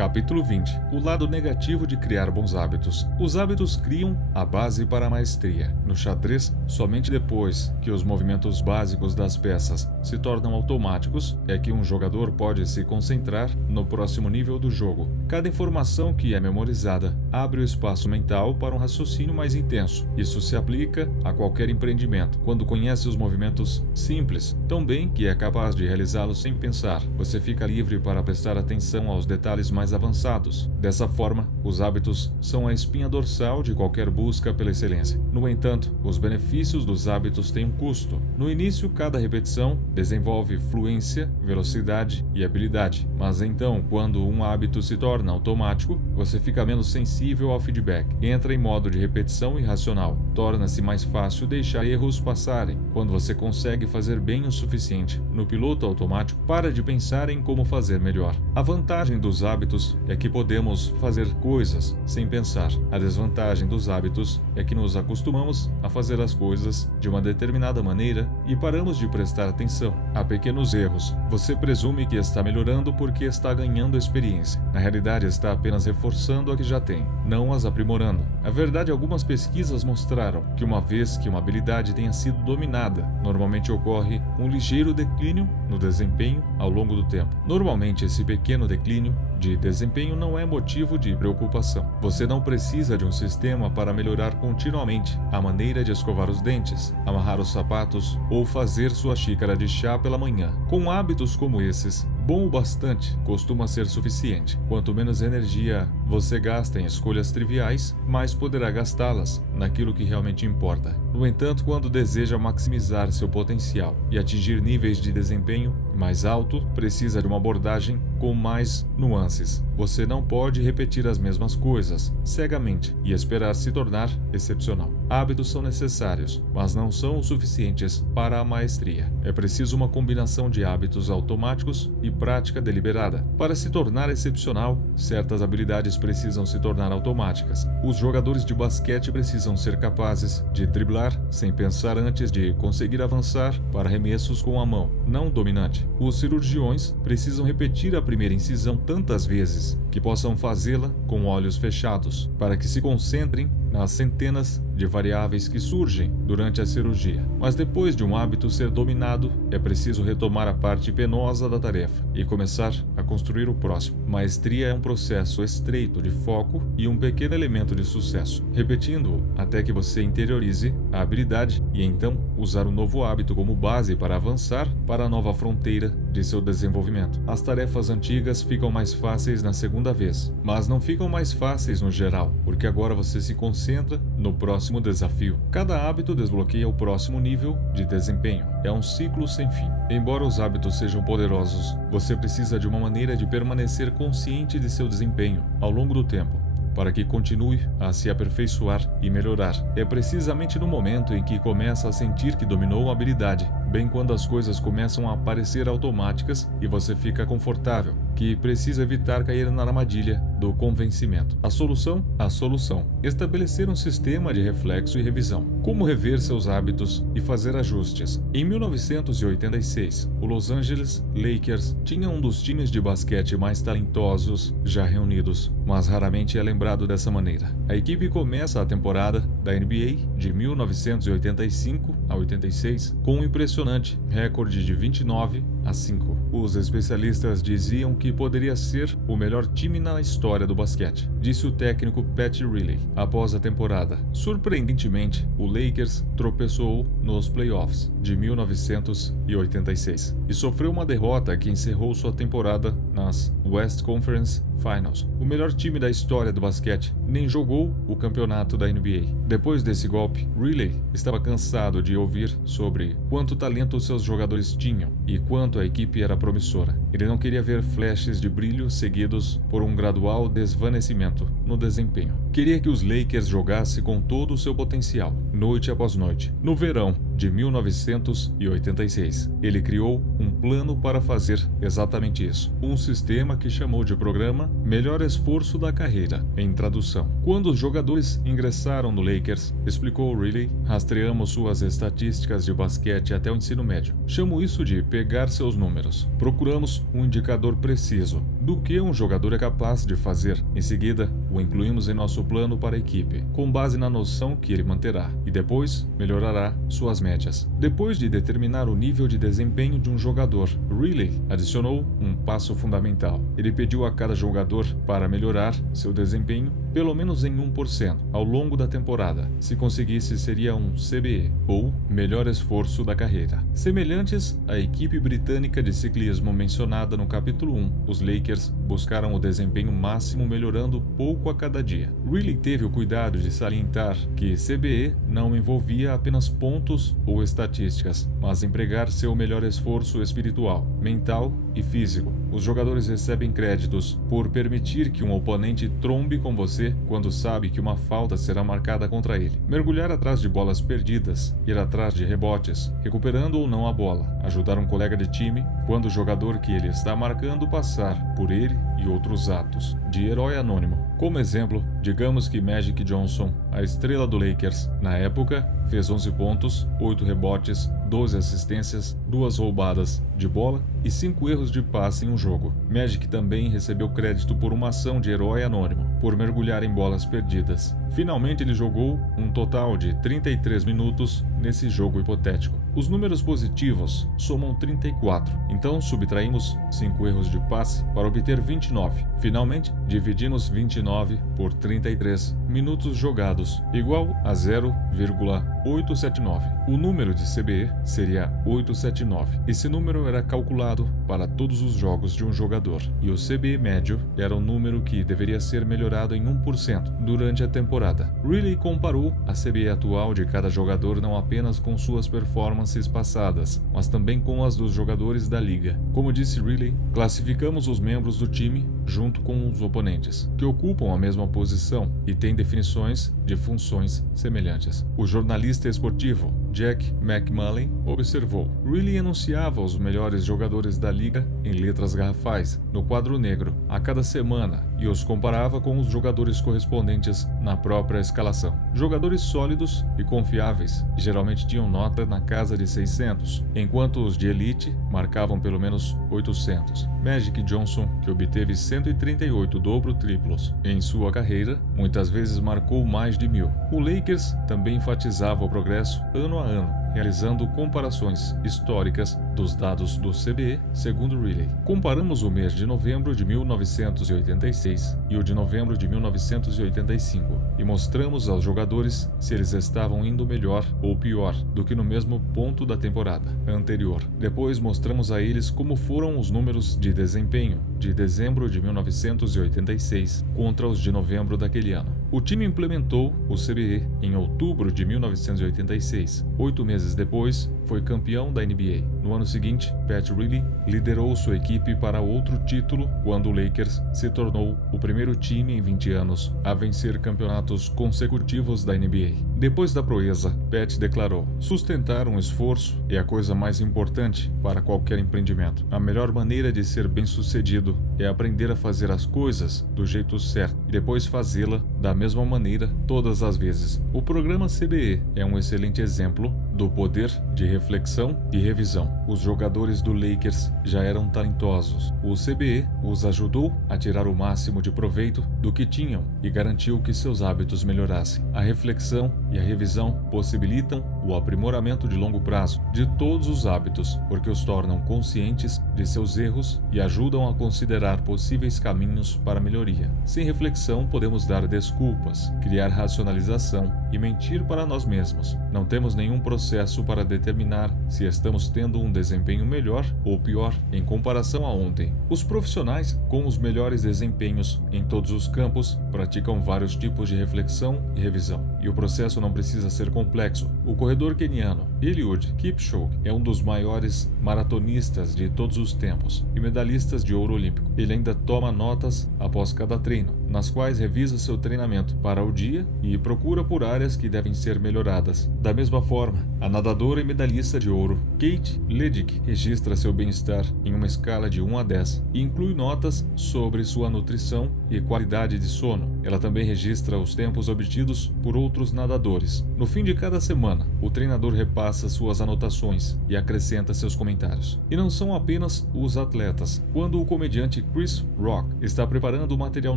Capítulo 20. O lado negativo de criar bons hábitos. Os hábitos criam a base para a maestria. No xadrez, somente depois que os movimentos básicos das peças se tornam automáticos é que um jogador pode se concentrar no próximo nível do jogo. Cada informação que é memorizada abre o espaço mental para um raciocínio mais intenso. Isso se aplica a qualquer empreendimento. Quando conhece os movimentos simples, tão bem que é capaz de realizá-los sem pensar, você fica livre para prestar atenção aos detalhes mais avançados. Dessa forma, os hábitos são a espinha dorsal de qualquer busca pela excelência. No entanto, os benefícios dos hábitos têm um custo. No início, cada repetição desenvolve fluência, velocidade e habilidade. Mas então, quando um hábito se torna automático, você fica menos sensível ao feedback. Entra em modo de repetição irracional. Torna-se mais fácil deixar erros passarem. Quando você consegue fazer bem o suficiente no piloto automático, para de pensar em como fazer melhor. A vantagem dos hábitos é que podemos fazer coisas sem pensar. A desvantagem dos hábitos é que nos acostumamos a fazer as coisas de uma determinada maneira e paramos de prestar atenção a pequenos erros. Você presume que está melhorando porque está ganhando experiência. Na realidade, está apenas reforçando a que já tem, não as aprimorando. Na verdade, algumas pesquisas mostraram que uma vez que uma habilidade tenha sido dominada, normalmente ocorre um ligeiro declínio no desempenho ao longo do tempo. Normalmente, esse pequeno declínio de desempenho não é motivo de preocupação. Você não precisa de um sistema para melhorar continuamente a maneira de escovar os dentes, amarrar os sapatos ou fazer sua xícara de chá pela manhã. Com hábitos como esses, bom o bastante costuma ser suficiente. Quanto menos energia você gasta em escolhas triviais, mais poderá gastá-las naquilo que realmente importa. No entanto, quando deseja maximizar seu potencial e atingir níveis de desempenho mais alto, precisa de uma abordagem com mais nuances. Você não pode repetir as mesmas coisas cegamente e esperar se tornar excepcional. Hábitos são necessários, mas não são o suficientes para a maestria. É preciso uma combinação de hábitos automáticos e prática deliberada. Para se tornar excepcional, certas habilidades precisam se tornar automáticas. Os jogadores de basquete precisam ser capazes de driblar sem pensar antes de conseguir avançar para arremessos com a mão não dominante. Os cirurgiões precisam repetir a primeira incisão tantas vezes que possam fazê-la com olhos fechados, para que se concentrem nas centenas de variáveis que surgem durante a cirurgia. Mas depois de um hábito ser dominado, é preciso retomar a parte penosa da tarefa e começar a construir o próximo. Maestria é um processo estreito de foco e um pequeno elemento de sucesso, repetindo-o até que você interiorize a habilidade e então usar o novo hábito como base para avançar para a nova fronteira de seu desenvolvimento. As tarefas antigas ficam mais fáceis na segunda vez, mas não ficam mais fáceis no geral, porque agora você se concentra no próximo desafio. Cada hábito desbloqueia o próximo nível de desempenho. É um ciclo sem fim. Embora os hábitos sejam poderosos, você precisa de uma maneira de permanecer consciente de seu desempenho ao longo do tempo, para que continue a se aperfeiçoar e melhorar. É precisamente no momento em que começa a sentir que dominou a habilidade, bem quando as coisas começam a parecer automáticas e você fica confortável, que precisa evitar cair na armadilha do convencimento. A solução? A solução. Estabelecer um sistema de reflexo e revisão. Como rever seus hábitos e fazer ajustes. Em 1986, o Los Angeles Lakers tinha um dos times de basquete mais talentosos já reunidos, mas raramente é lembrado dessa maneira. A equipe começa a temporada da NBA de 1985 a 86 com um impressionante recorde de 29-5. Os especialistas diziam que poderia ser o melhor time na história do basquete, disse o técnico Pat Riley após a temporada. Surpreendentemente, o Lakers tropeçou nos playoffs de 1986 e sofreu uma derrota que encerrou sua temporada nas West Conference Finals. O melhor time da história do basquete nem jogou o campeonato da NBA. Depois desse golpe, Riley estava cansado de ouvir sobre quanto talento seus jogadores tinham e quanto a equipe era promissora. Ele não queria ver flashes de brilho seguidos por um gradual desvanecimento no desempenho. Queria que os Lakers jogassem com todo o seu potencial, noite após noite. No verão de 1986, ele criou um plano para fazer exatamente isso. Um sistema que chamou de programa Melhor Esforço da Carreira, em tradução. Quando os jogadores ingressaram no Lakers, explicou Riley, rastreamos suas estatísticas de basquete até o ensino médio. Chamo isso de pegar seus números. Procuramos um indicador preciso do que um jogador é capaz de fazer. Em seguida, o incluímos em nosso plano para a equipe, com base na noção que ele manterá, e depois melhorará suas médias. Depois de determinar o nível de desempenho de um jogador, Riley adicionou um passo fundamental. Ele pediu a cada jogador para melhorar seu desempenho pelo menos em 1% ao longo da temporada. Se conseguisse, seria um CBE, ou Melhor Esforço da Carreira. Semelhantes à equipe britânica de ciclismo mencionada no capítulo 1, os Lakers buscaram o desempenho máximo melhorando pouco a cada dia. Riley teve o cuidado de salientar que CBE não envolvia apenas pontos ou estatísticas, mas empregar seu melhor esforço espiritual, mental e físico. Os jogadores recebem créditos por permitir que um oponente trombe com você quando sabe que uma falta será marcada contra ele. Mergulhar atrás de bolas perdidas, ir atrás de rebotes, recuperando ou não a bola, ajudar um colega de time quando o jogador que ele está marcando passar por ele e outros atos de herói anônimo. Como exemplo, digamos que Magic Johnson, a estrela do Lakers, na época, fez 11 pontos, 8 rebotes, 12 assistências, 2 roubadas de bola e 5 erros de passe em um jogo. Magic também recebeu crédito por uma ação de herói anônimo, por mergulhar em bolas perdidas. Finalmente ele jogou um total de 33 minutos nesse jogo hipotético. Os números positivos somam 34, então subtraímos 5 erros de passe para obter 29. Finalmente, dividimos 29 por 33 minutos jogados, igual a 0,879. O número de CBE seria 879. Esse número era calculado para todos os jogos de um jogador, e o CBE médio era o número que deveria ser melhorado em 1% durante a temporada. Riley comparou a CBE atual de cada jogador não apenas com suas performances passadas, mas também com as dos jogadores da liga. Como disse Riley, classificamos os membros do time junto com os oponentes, que ocupam a mesma posição e têm definições de funções semelhantes. O jornalista esportivo Jack McMullen, observou: Riley anunciava os melhores jogadores da liga em letras garrafais, no quadro negro, a cada semana, e os comparava com os jogadores correspondentes na própria escalação. Jogadores sólidos e confiáveis, geralmente tinham nota na casa de 600, enquanto os de elite marcavam pelo menos 800. Magic Johnson, que obteve 138 dobro-triplos em sua carreira, muitas vezes marcou mais de 1000. O Lakers também enfatizava o progresso ano a ano, realizando comparações históricas dos dados do CBE, segundo Riley. Comparamos o mês de novembro de 1986 e o de novembro de 1985 e mostramos aos jogadores se eles estavam indo melhor ou pior do que no mesmo ponto da temporada anterior. Depois mostramos a eles como foram os números de desempenho de dezembro de 1986 contra os de novembro daquele ano. O time implementou o CBE em outubro de 1986. 8 meses depois, foi campeão da NBA. No ano seguinte, Pat Riley liderou sua equipe para outro título quando o Lakers se tornou o primeiro time em 20 anos a vencer campeonatos consecutivos da NBA. Depois da proeza, Pat declarou: sustentar um esforço é a coisa mais importante para qualquer empreendimento. A melhor maneira de ser bem-sucedido é aprender a fazer as coisas do jeito certo e depois fazê-la da mesma maneira todas as vezes. O programa CBE é um excelente exemplo do poder de reflexão e revisão. Os jogadores do Lakers já eram talentosos. O CBE os ajudou a tirar o máximo de proveito do que tinham e garantiu que seus hábitos melhorassem. A reflexão e a revisão possibilitam o aprimoramento de longo prazo de todos os hábitos, porque os tornam conscientes de seus erros e ajudam a considerar possíveis caminhos para melhoria. Sem reflexão, podemos dar desculpas, criar racionalização e mentir para nós mesmos. Não temos nenhum processo para determinar se estamos tendo um desempenho melhor ou pior em comparação a ontem. Os profissionais com os melhores desempenhos em todos os campos praticam vários tipos de reflexão e revisão, e o processo não precisa ser complexo. O corredor queniano Eliud Kipchoge é um dos maiores maratonistas de todos os tempos e medalhistas de ouro olímpico. Ele ainda toma notas após cada treino, nas quais revisa seu treinamento para o dia e procura por áreas que devem ser melhoradas. Da mesma forma, a nadadora e medalhista de ouro Kate Ledeck registra seu bem-estar em uma escala de 1 a 10 e inclui notas sobre sua nutrição e qualidade de sono. Ela também registra os tempos obtidos por outros nadadores. No fim de cada semana, o treinador repassa suas anotações e acrescenta seus comentários. E não são apenas os atletas. Quando o comediante Chris Rock está preparando material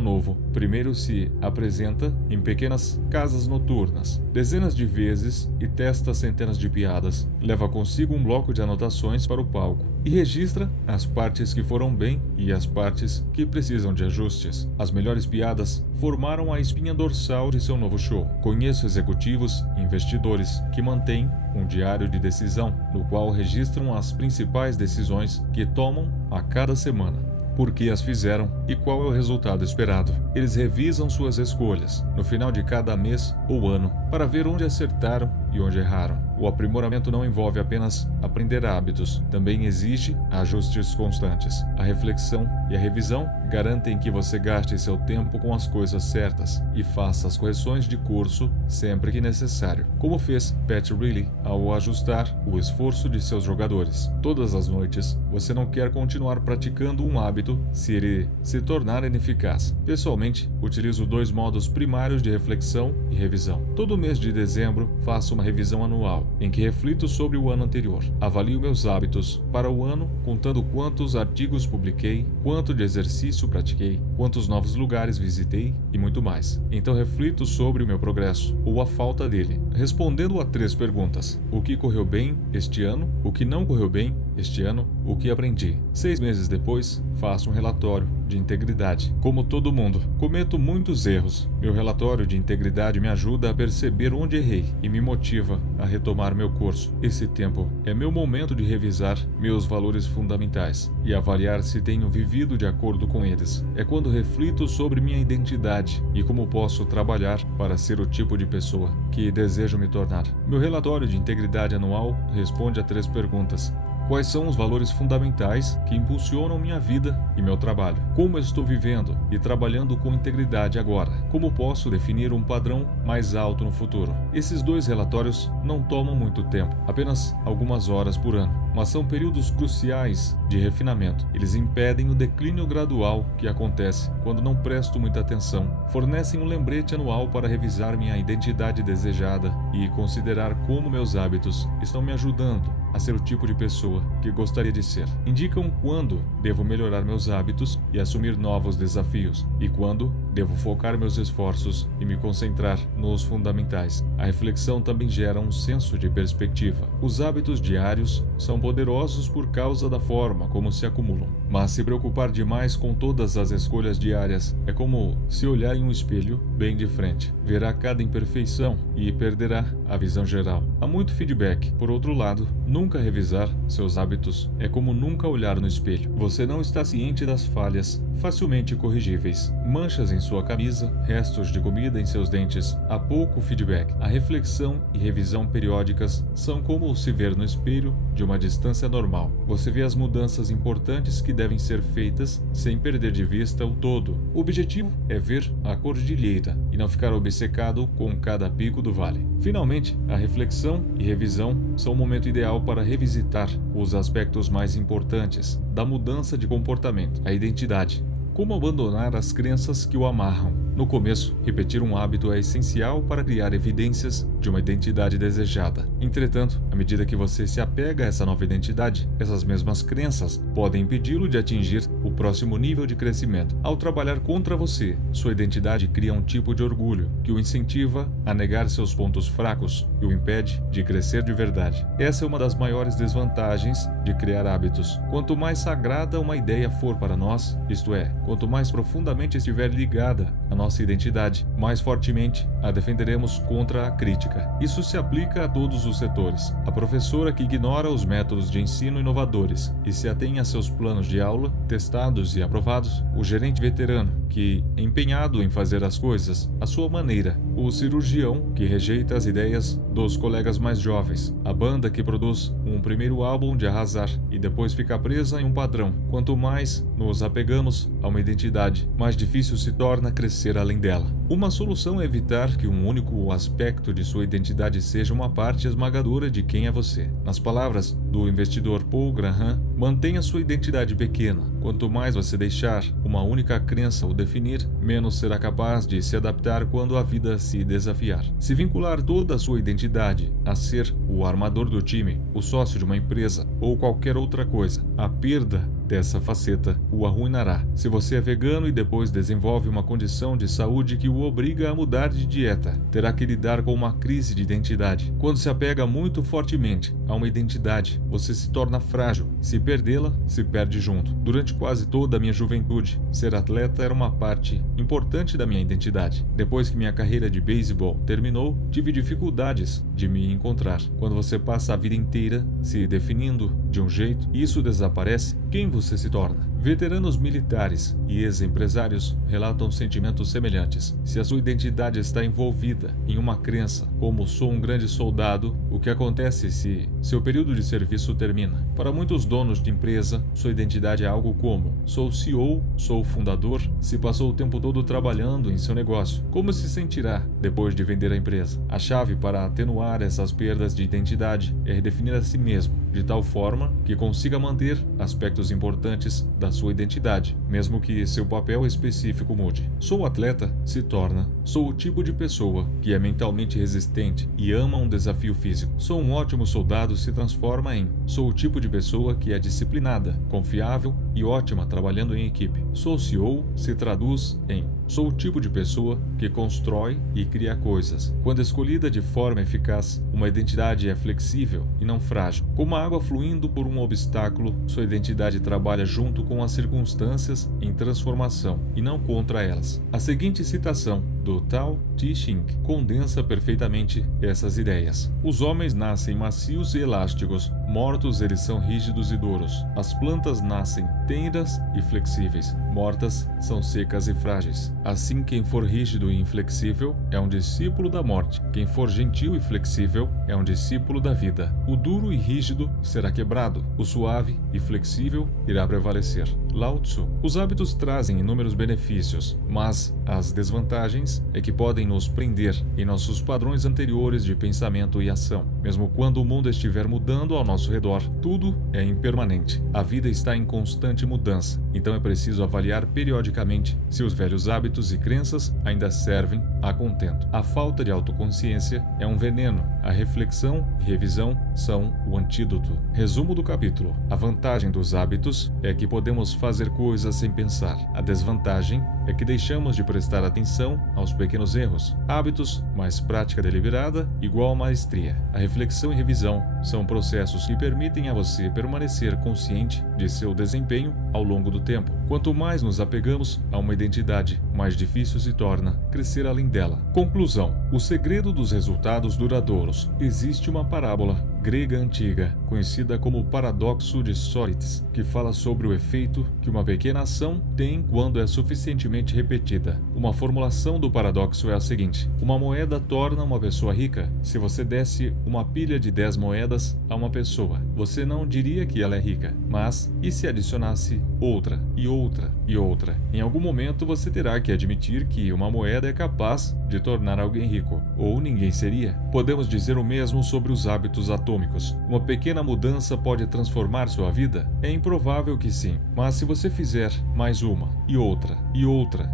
novo, primeiro se apresenta em pequenas casas noturnas, dezenas de vezes e testa centenas de piadas. Leva consigo um bloco de anotações para o palco e registra as partes que foram bem e as partes que precisam de ajustes. As melhores piadas formaram a espinha dorsal de seu novo show. Conheço executivos e investidores que mantêm um diário de decisão, no qual registram as principais decisões que tomam a cada semana, por que as fizeram e qual é o resultado esperado. Eles revisam suas escolhas no final de cada mês ou ano para ver onde acertaram e onde erraram. O aprimoramento não envolve apenas aprender hábitos, também exige ajustes constantes. A reflexão e a revisão garantem que você gaste seu tempo com as coisas certas e faça as correções de curso sempre que necessário, como fez Pat Riley ao ajustar o esforço de seus jogadores. Todas as noites, você não quer continuar praticando um hábito se ele se tornar ineficaz. Pessoalmente, utilizo 2 modos primários de reflexão e revisão. Todo mês de dezembro, faço uma revisão anual, em que reflito sobre o ano anterior. Avalio meus hábitos para o ano, contando quantos artigos publiquei, quanto de exercício pratiquei, quantos novos lugares visitei e muito mais. Então reflito sobre o meu progresso, ou a falta dele, respondendo a 3 perguntas: o que correu bem este ano, o que não correu bem este ano, o que aprendi. 6 meses depois, faço um relatório de integridade. Como todo mundo, cometo muitos erros. Meu relatório de integridade me ajuda a perceber onde errei e me motiva a retomar meu curso. Esse tempo é meu momento de revisar meus valores fundamentais e avaliar se tenho vivido de acordo com eles. É quando reflito sobre minha identidade e como posso trabalhar para ser o tipo de pessoa que desejo me tornar. Meu relatório de integridade anual responde a 3 perguntas: Quais são os valores fundamentais que impulsionam minha vida e meu trabalho? Como eu estou vivendo e trabalhando com integridade agora? Como posso definir um padrão mais alto no futuro? Esses 2 relatórios não tomam muito tempo, apenas algumas horas por ano, mas são períodos cruciais de refinamento. Eles impedem o declínio gradual que acontece quando não presto muita atenção. Fornecem um lembrete anual para revisar minha identidade desejada e considerar como meus hábitos estão me ajudando a ser o tipo de pessoa que gostaria de ser. Indicam quando devo melhorar meus hábitos e assumir novos desafios, e quando devo focar meus esforços e me concentrar nos fundamentais. A reflexão também gera um senso de perspectiva. Os hábitos diários são poderosos por causa da forma como se acumulam, mas se preocupar demais com todas as escolhas diárias é como se olhar em um espelho bem de frente. Verá cada imperfeição e perderá a visão geral. Há muito feedback. Por outro lado, nunca revisar seus hábitos é como nunca olhar no espelho. Você não está ciente das falhas facilmente corrigíveis. Manchas em sua camisa, restos de comida em seus dentes. Há pouco feedback. A reflexão e revisão periódicas são como se ver no espelho de uma distância normal. Você vê as mudanças importantes que devem ser feitas sem perder de vista o todo. O objetivo é ver a cordilheira e não ficar obcecado com cada pico do vale. Finalmente, a reflexão e revisão são o momento ideal para revisitar os aspectos mais importantes da mudança de comportamento, a identidade. Como abandonar as crenças que o amarram? No começo, repetir um hábito é essencial para criar evidências de uma identidade desejada. Entretanto, à medida que você se apega a essa nova identidade, essas mesmas crenças podem impedi-lo de atingir o próximo nível de crescimento. Ao trabalhar contra você, sua identidade cria um tipo de orgulho que o incentiva a negar seus pontos fracos e o impede de crescer de verdade. Essa é uma das maiores desvantagens de criar hábitos. Quanto mais sagrada uma ideia for para nós, isto é, quanto mais profundamente estiver ligada à nossa identidade, mais fortemente a defenderemos contra a crítica. Isso se aplica a todos os setores. A professora que ignora os métodos de ensino inovadores e se atém a seus planos de aula, testados e aprovados, o gerente veterano que, empenhado em fazer as coisas à sua maneira, o cirurgião que rejeita as ideias dos colegas mais jovens, a banda que produz um primeiro álbum de arrasar e depois fica presa em um padrão. Quanto mais nos apegamos a uma identidade, mais difícil se torna crescer além dela. Uma solução é evitar que um único aspecto de sua identidade seja uma parte esmagadora de quem é você. Nas palavras do investidor Paul Graham, mantenha sua identidade pequena. Quanto mais você deixar uma única crença o definir, menos será capaz de se adaptar quando a vida se desafiar. Se vincular toda a sua identidade a ser o armador do time, o sócio de uma empresa ou qualquer outra coisa, a perda dessa faceta o arruinará. Se você é vegano e depois desenvolve uma condição de saúde que o obriga a mudar de dieta, terá que lidar com uma crise de identidade. Quando se apega muito fortemente a uma identidade, você se torna frágil. Se perdê-la, se perde junto. Durante quase toda a minha juventude, ser atleta era uma parte importante da minha identidade. Depois que minha carreira de beisebol terminou, tive dificuldades de me encontrar. Quando você passa a vida inteira se definindo de um jeito e isso desaparece, quem você se torna? Veteranos militares e ex-empresários relatam sentimentos semelhantes. Se a sua identidade está envolvida em uma crença, como sou um grande soldado, o que acontece se seu período de serviço termina? Para muitos donos de empresa, sua identidade é algo como: sou CEO, sou fundador. Se passou o tempo todo trabalhando em seu negócio, como se sentirá depois de vender a empresa? A chave para atenuar essas perdas de identidade é redefinir a si mesmo, de tal forma que consiga manter aspectos importantes da sua identidade, mesmo que seu papel específico mude. Sou atleta se torna: sou o tipo de pessoa que é mentalmente resistente e ama um desafio físico. Sou um ótimo soldado se transforma em: sou o tipo de pessoa que é disciplinada, confiável e ótima trabalhando em equipe. Sou CEO se traduz em: sou o tipo de pessoa que constrói e cria coisas. Quando escolhida de forma eficaz, uma identidade é flexível e não frágil. Como a água fluindo por um obstáculo, sua identidade trabalha junto com as circunstâncias em transformação e não contra elas. A seguinte citação do Tao Te Ching, condensa perfeitamente essas ideias. Os homens nascem macios e elásticos, mortos eles são rígidos e duros. As plantas nascem tenras e flexíveis, mortas são secas e frágeis. Assim, quem for rígido e inflexível é um discípulo da morte. Quem for gentil e flexível é um discípulo da vida. O duro e rígido será quebrado, o suave e flexível irá prevalecer. Lao Tzu. Os hábitos trazem inúmeros benefícios, mas as desvantagens é que podem nos prender em nossos padrões anteriores de pensamento e ação. Mesmo quando o mundo estiver mudando ao nosso redor, tudo é impermanente. A vida está em constante mudança, então é preciso avaliar periodicamente se os velhos hábitos e crenças ainda servem a contento. A falta de autoconsciência é um veneno. A reflexão e revisão são o antídoto. Resumo do capítulo. A vantagem dos hábitos é que podemos fazer coisas sem pensar. A desvantagem é que deixamos de prestar atenção aos pequenos erros. Hábitos mais prática deliberada igual maestria. A reflexão e revisão são processos que permitem a você permanecer consciente de seu desempenho ao longo do tempo. Quanto mais nos apegamos a uma identidade, mais difícil se torna crescer além dela. Conclusão. O segredo dos resultados duradouros. Existe uma parábola grega antiga, conhecida como o paradoxo de Sócrates, que fala sobre o efeito que uma pequena ação tem quando é suficientemente repetida. Uma formulação do paradoxo é a seguinte: uma moeda torna uma pessoa rica. Se você desse uma pilha de 10 moedas a uma pessoa, você não diria que ela é rica, mas e se adicionasse outra e outra e outra? Em algum momento você terá que admitir que uma moeda é capaz de tornar alguém rico, ou ninguém seria. Podemos dizer o mesmo sobre os hábitos atômicos. Uma pequena mudança pode transformar sua vida? É improvável que sim, mas se você fizer mais uma, e outra,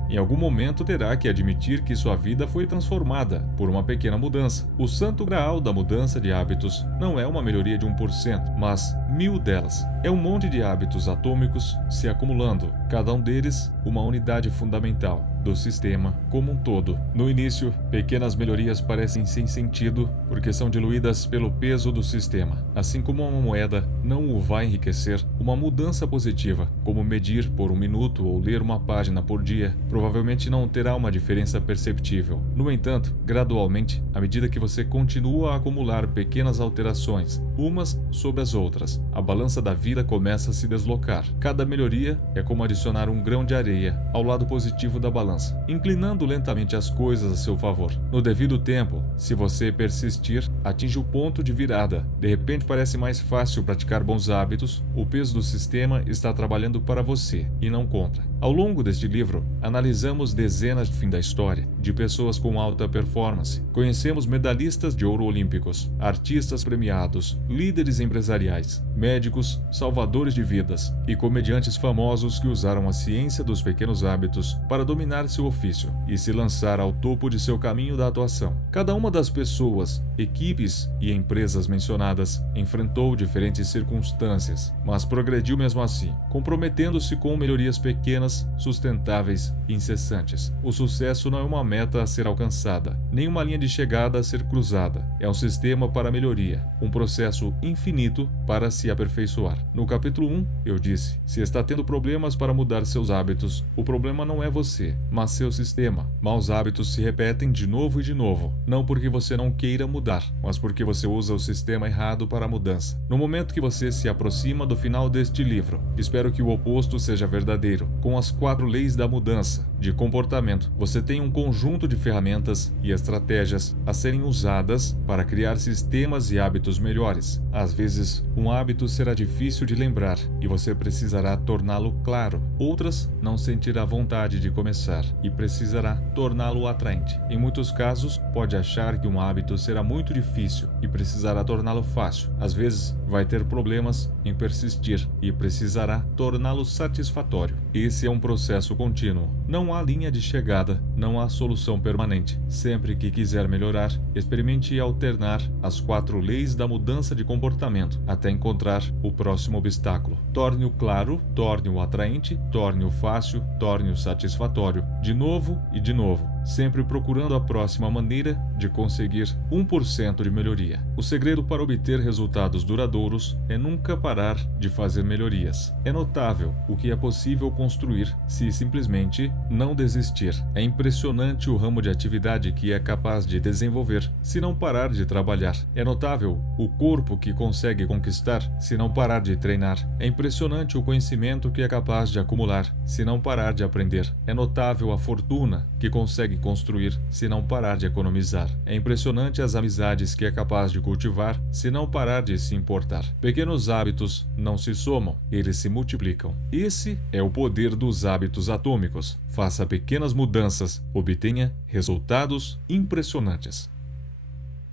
em algum momento terá que admitir que sua vida foi transformada por uma pequena mudança. O santo graal da mudança de hábitos não é uma melhoria de 1%, mas 1000 delas. É um monte de hábitos atômicos se acumulando, cada um deles uma unidade fundamental do sistema como um todo. No início, pequenas melhorias parecem sem sentido porque são diluídas pelo peso do sistema. Assim como uma moeda não o vai enriquecer, uma mudança positiva, como medir por 1 minuto ou ler uma página por dia, provavelmente não terá uma diferença perceptível. No entanto, gradualmente, à medida que você continua a acumular pequenas alterações, umas sobre as outras, a balança da vida começa a se deslocar. Cada melhoria é como adicionar um grão de areia ao lado positivo da balança, inclinando lentamente as coisas a seu favor. No devido tempo, se você persistir, atinge o ponto de virada. De repente parece mais fácil praticar bons hábitos, o peso do sistema está trabalhando para você e não contra. Ao longo deste livro, analisamos dezenas de fim da história de pessoas com alta performance. Conhecemos medalhistas de ouro olímpicos, artistas premiados, líderes empresariais, médicos, salvadores de vidas e comediantes famosos que usaram a ciência dos pequenos hábitos para dominar seu ofício e se lançar ao topo de seu caminho da atuação. Cada uma das pessoas, equipes e empresas mencionadas enfrentou diferentes circunstâncias, mas progrediu mesmo assim, comprometendo-se com melhorias pequenas, sustentáveis e incessantes. O sucesso não é uma meta a ser alcançada, nem uma linha de chegada a ser cruzada. É um sistema para melhoria, um processo infinito para se aperfeiçoar. No capítulo 1, eu disse: se está tendo problemas para mudar seus hábitos, o problema não é você, mas seu sistema. Maus hábitos se repetem de novo e de novo, não porque você não queira mudar, mas porque você usa o sistema errado para a mudança. No momento que você se aproxima do final deste livro, espero que o oposto seja verdadeiro. Com as 4 leis da mudança de comportamento, você tem um conjunto de ferramentas e estratégias a serem usadas para criar sistemas e hábitos melhores. Às vezes, um hábito será difícil de lembrar e você precisará torná-lo claro. Outras, não sentirá vontade de começar e precisará torná-lo atraente. Em muitos casos, pode achar que um hábito será muito difícil e precisará torná-lo fácil. Às vezes, vai ter problemas em persistir e precisará torná-lo satisfatório. Esse é um processo contínuo. Não há linha de chegada, não há solução permanente. Sempre que quiser melhorar, experimente alternar as 4 leis da mudança de comportamento até encontrar o próximo obstáculo. Torne-o claro, torne-o atraente, torne-o fácil, torne-o satisfatório. De novo e de novo. sempre procurando a próxima maneira de conseguir 1% de melhoria. O segredo para obter resultados duradouros é nunca parar de fazer melhorias. É notável o que é possível construir se simplesmente não desistir. É impressionante o ramo de atividade que é capaz de desenvolver se não parar de trabalhar. É notável o corpo que consegue conquistar se não parar de treinar. É impressionante o conhecimento que é capaz de acumular se não parar de aprender. É notável a fortuna que consegue construir se não parar de economizar. É impressionante as amizades que é capaz de cultivar se não parar de se importar. Pequenos hábitos não se somam, eles se multiplicam. Esse é o poder dos hábitos atômicos. Faça pequenas mudanças, obtenha resultados impressionantes.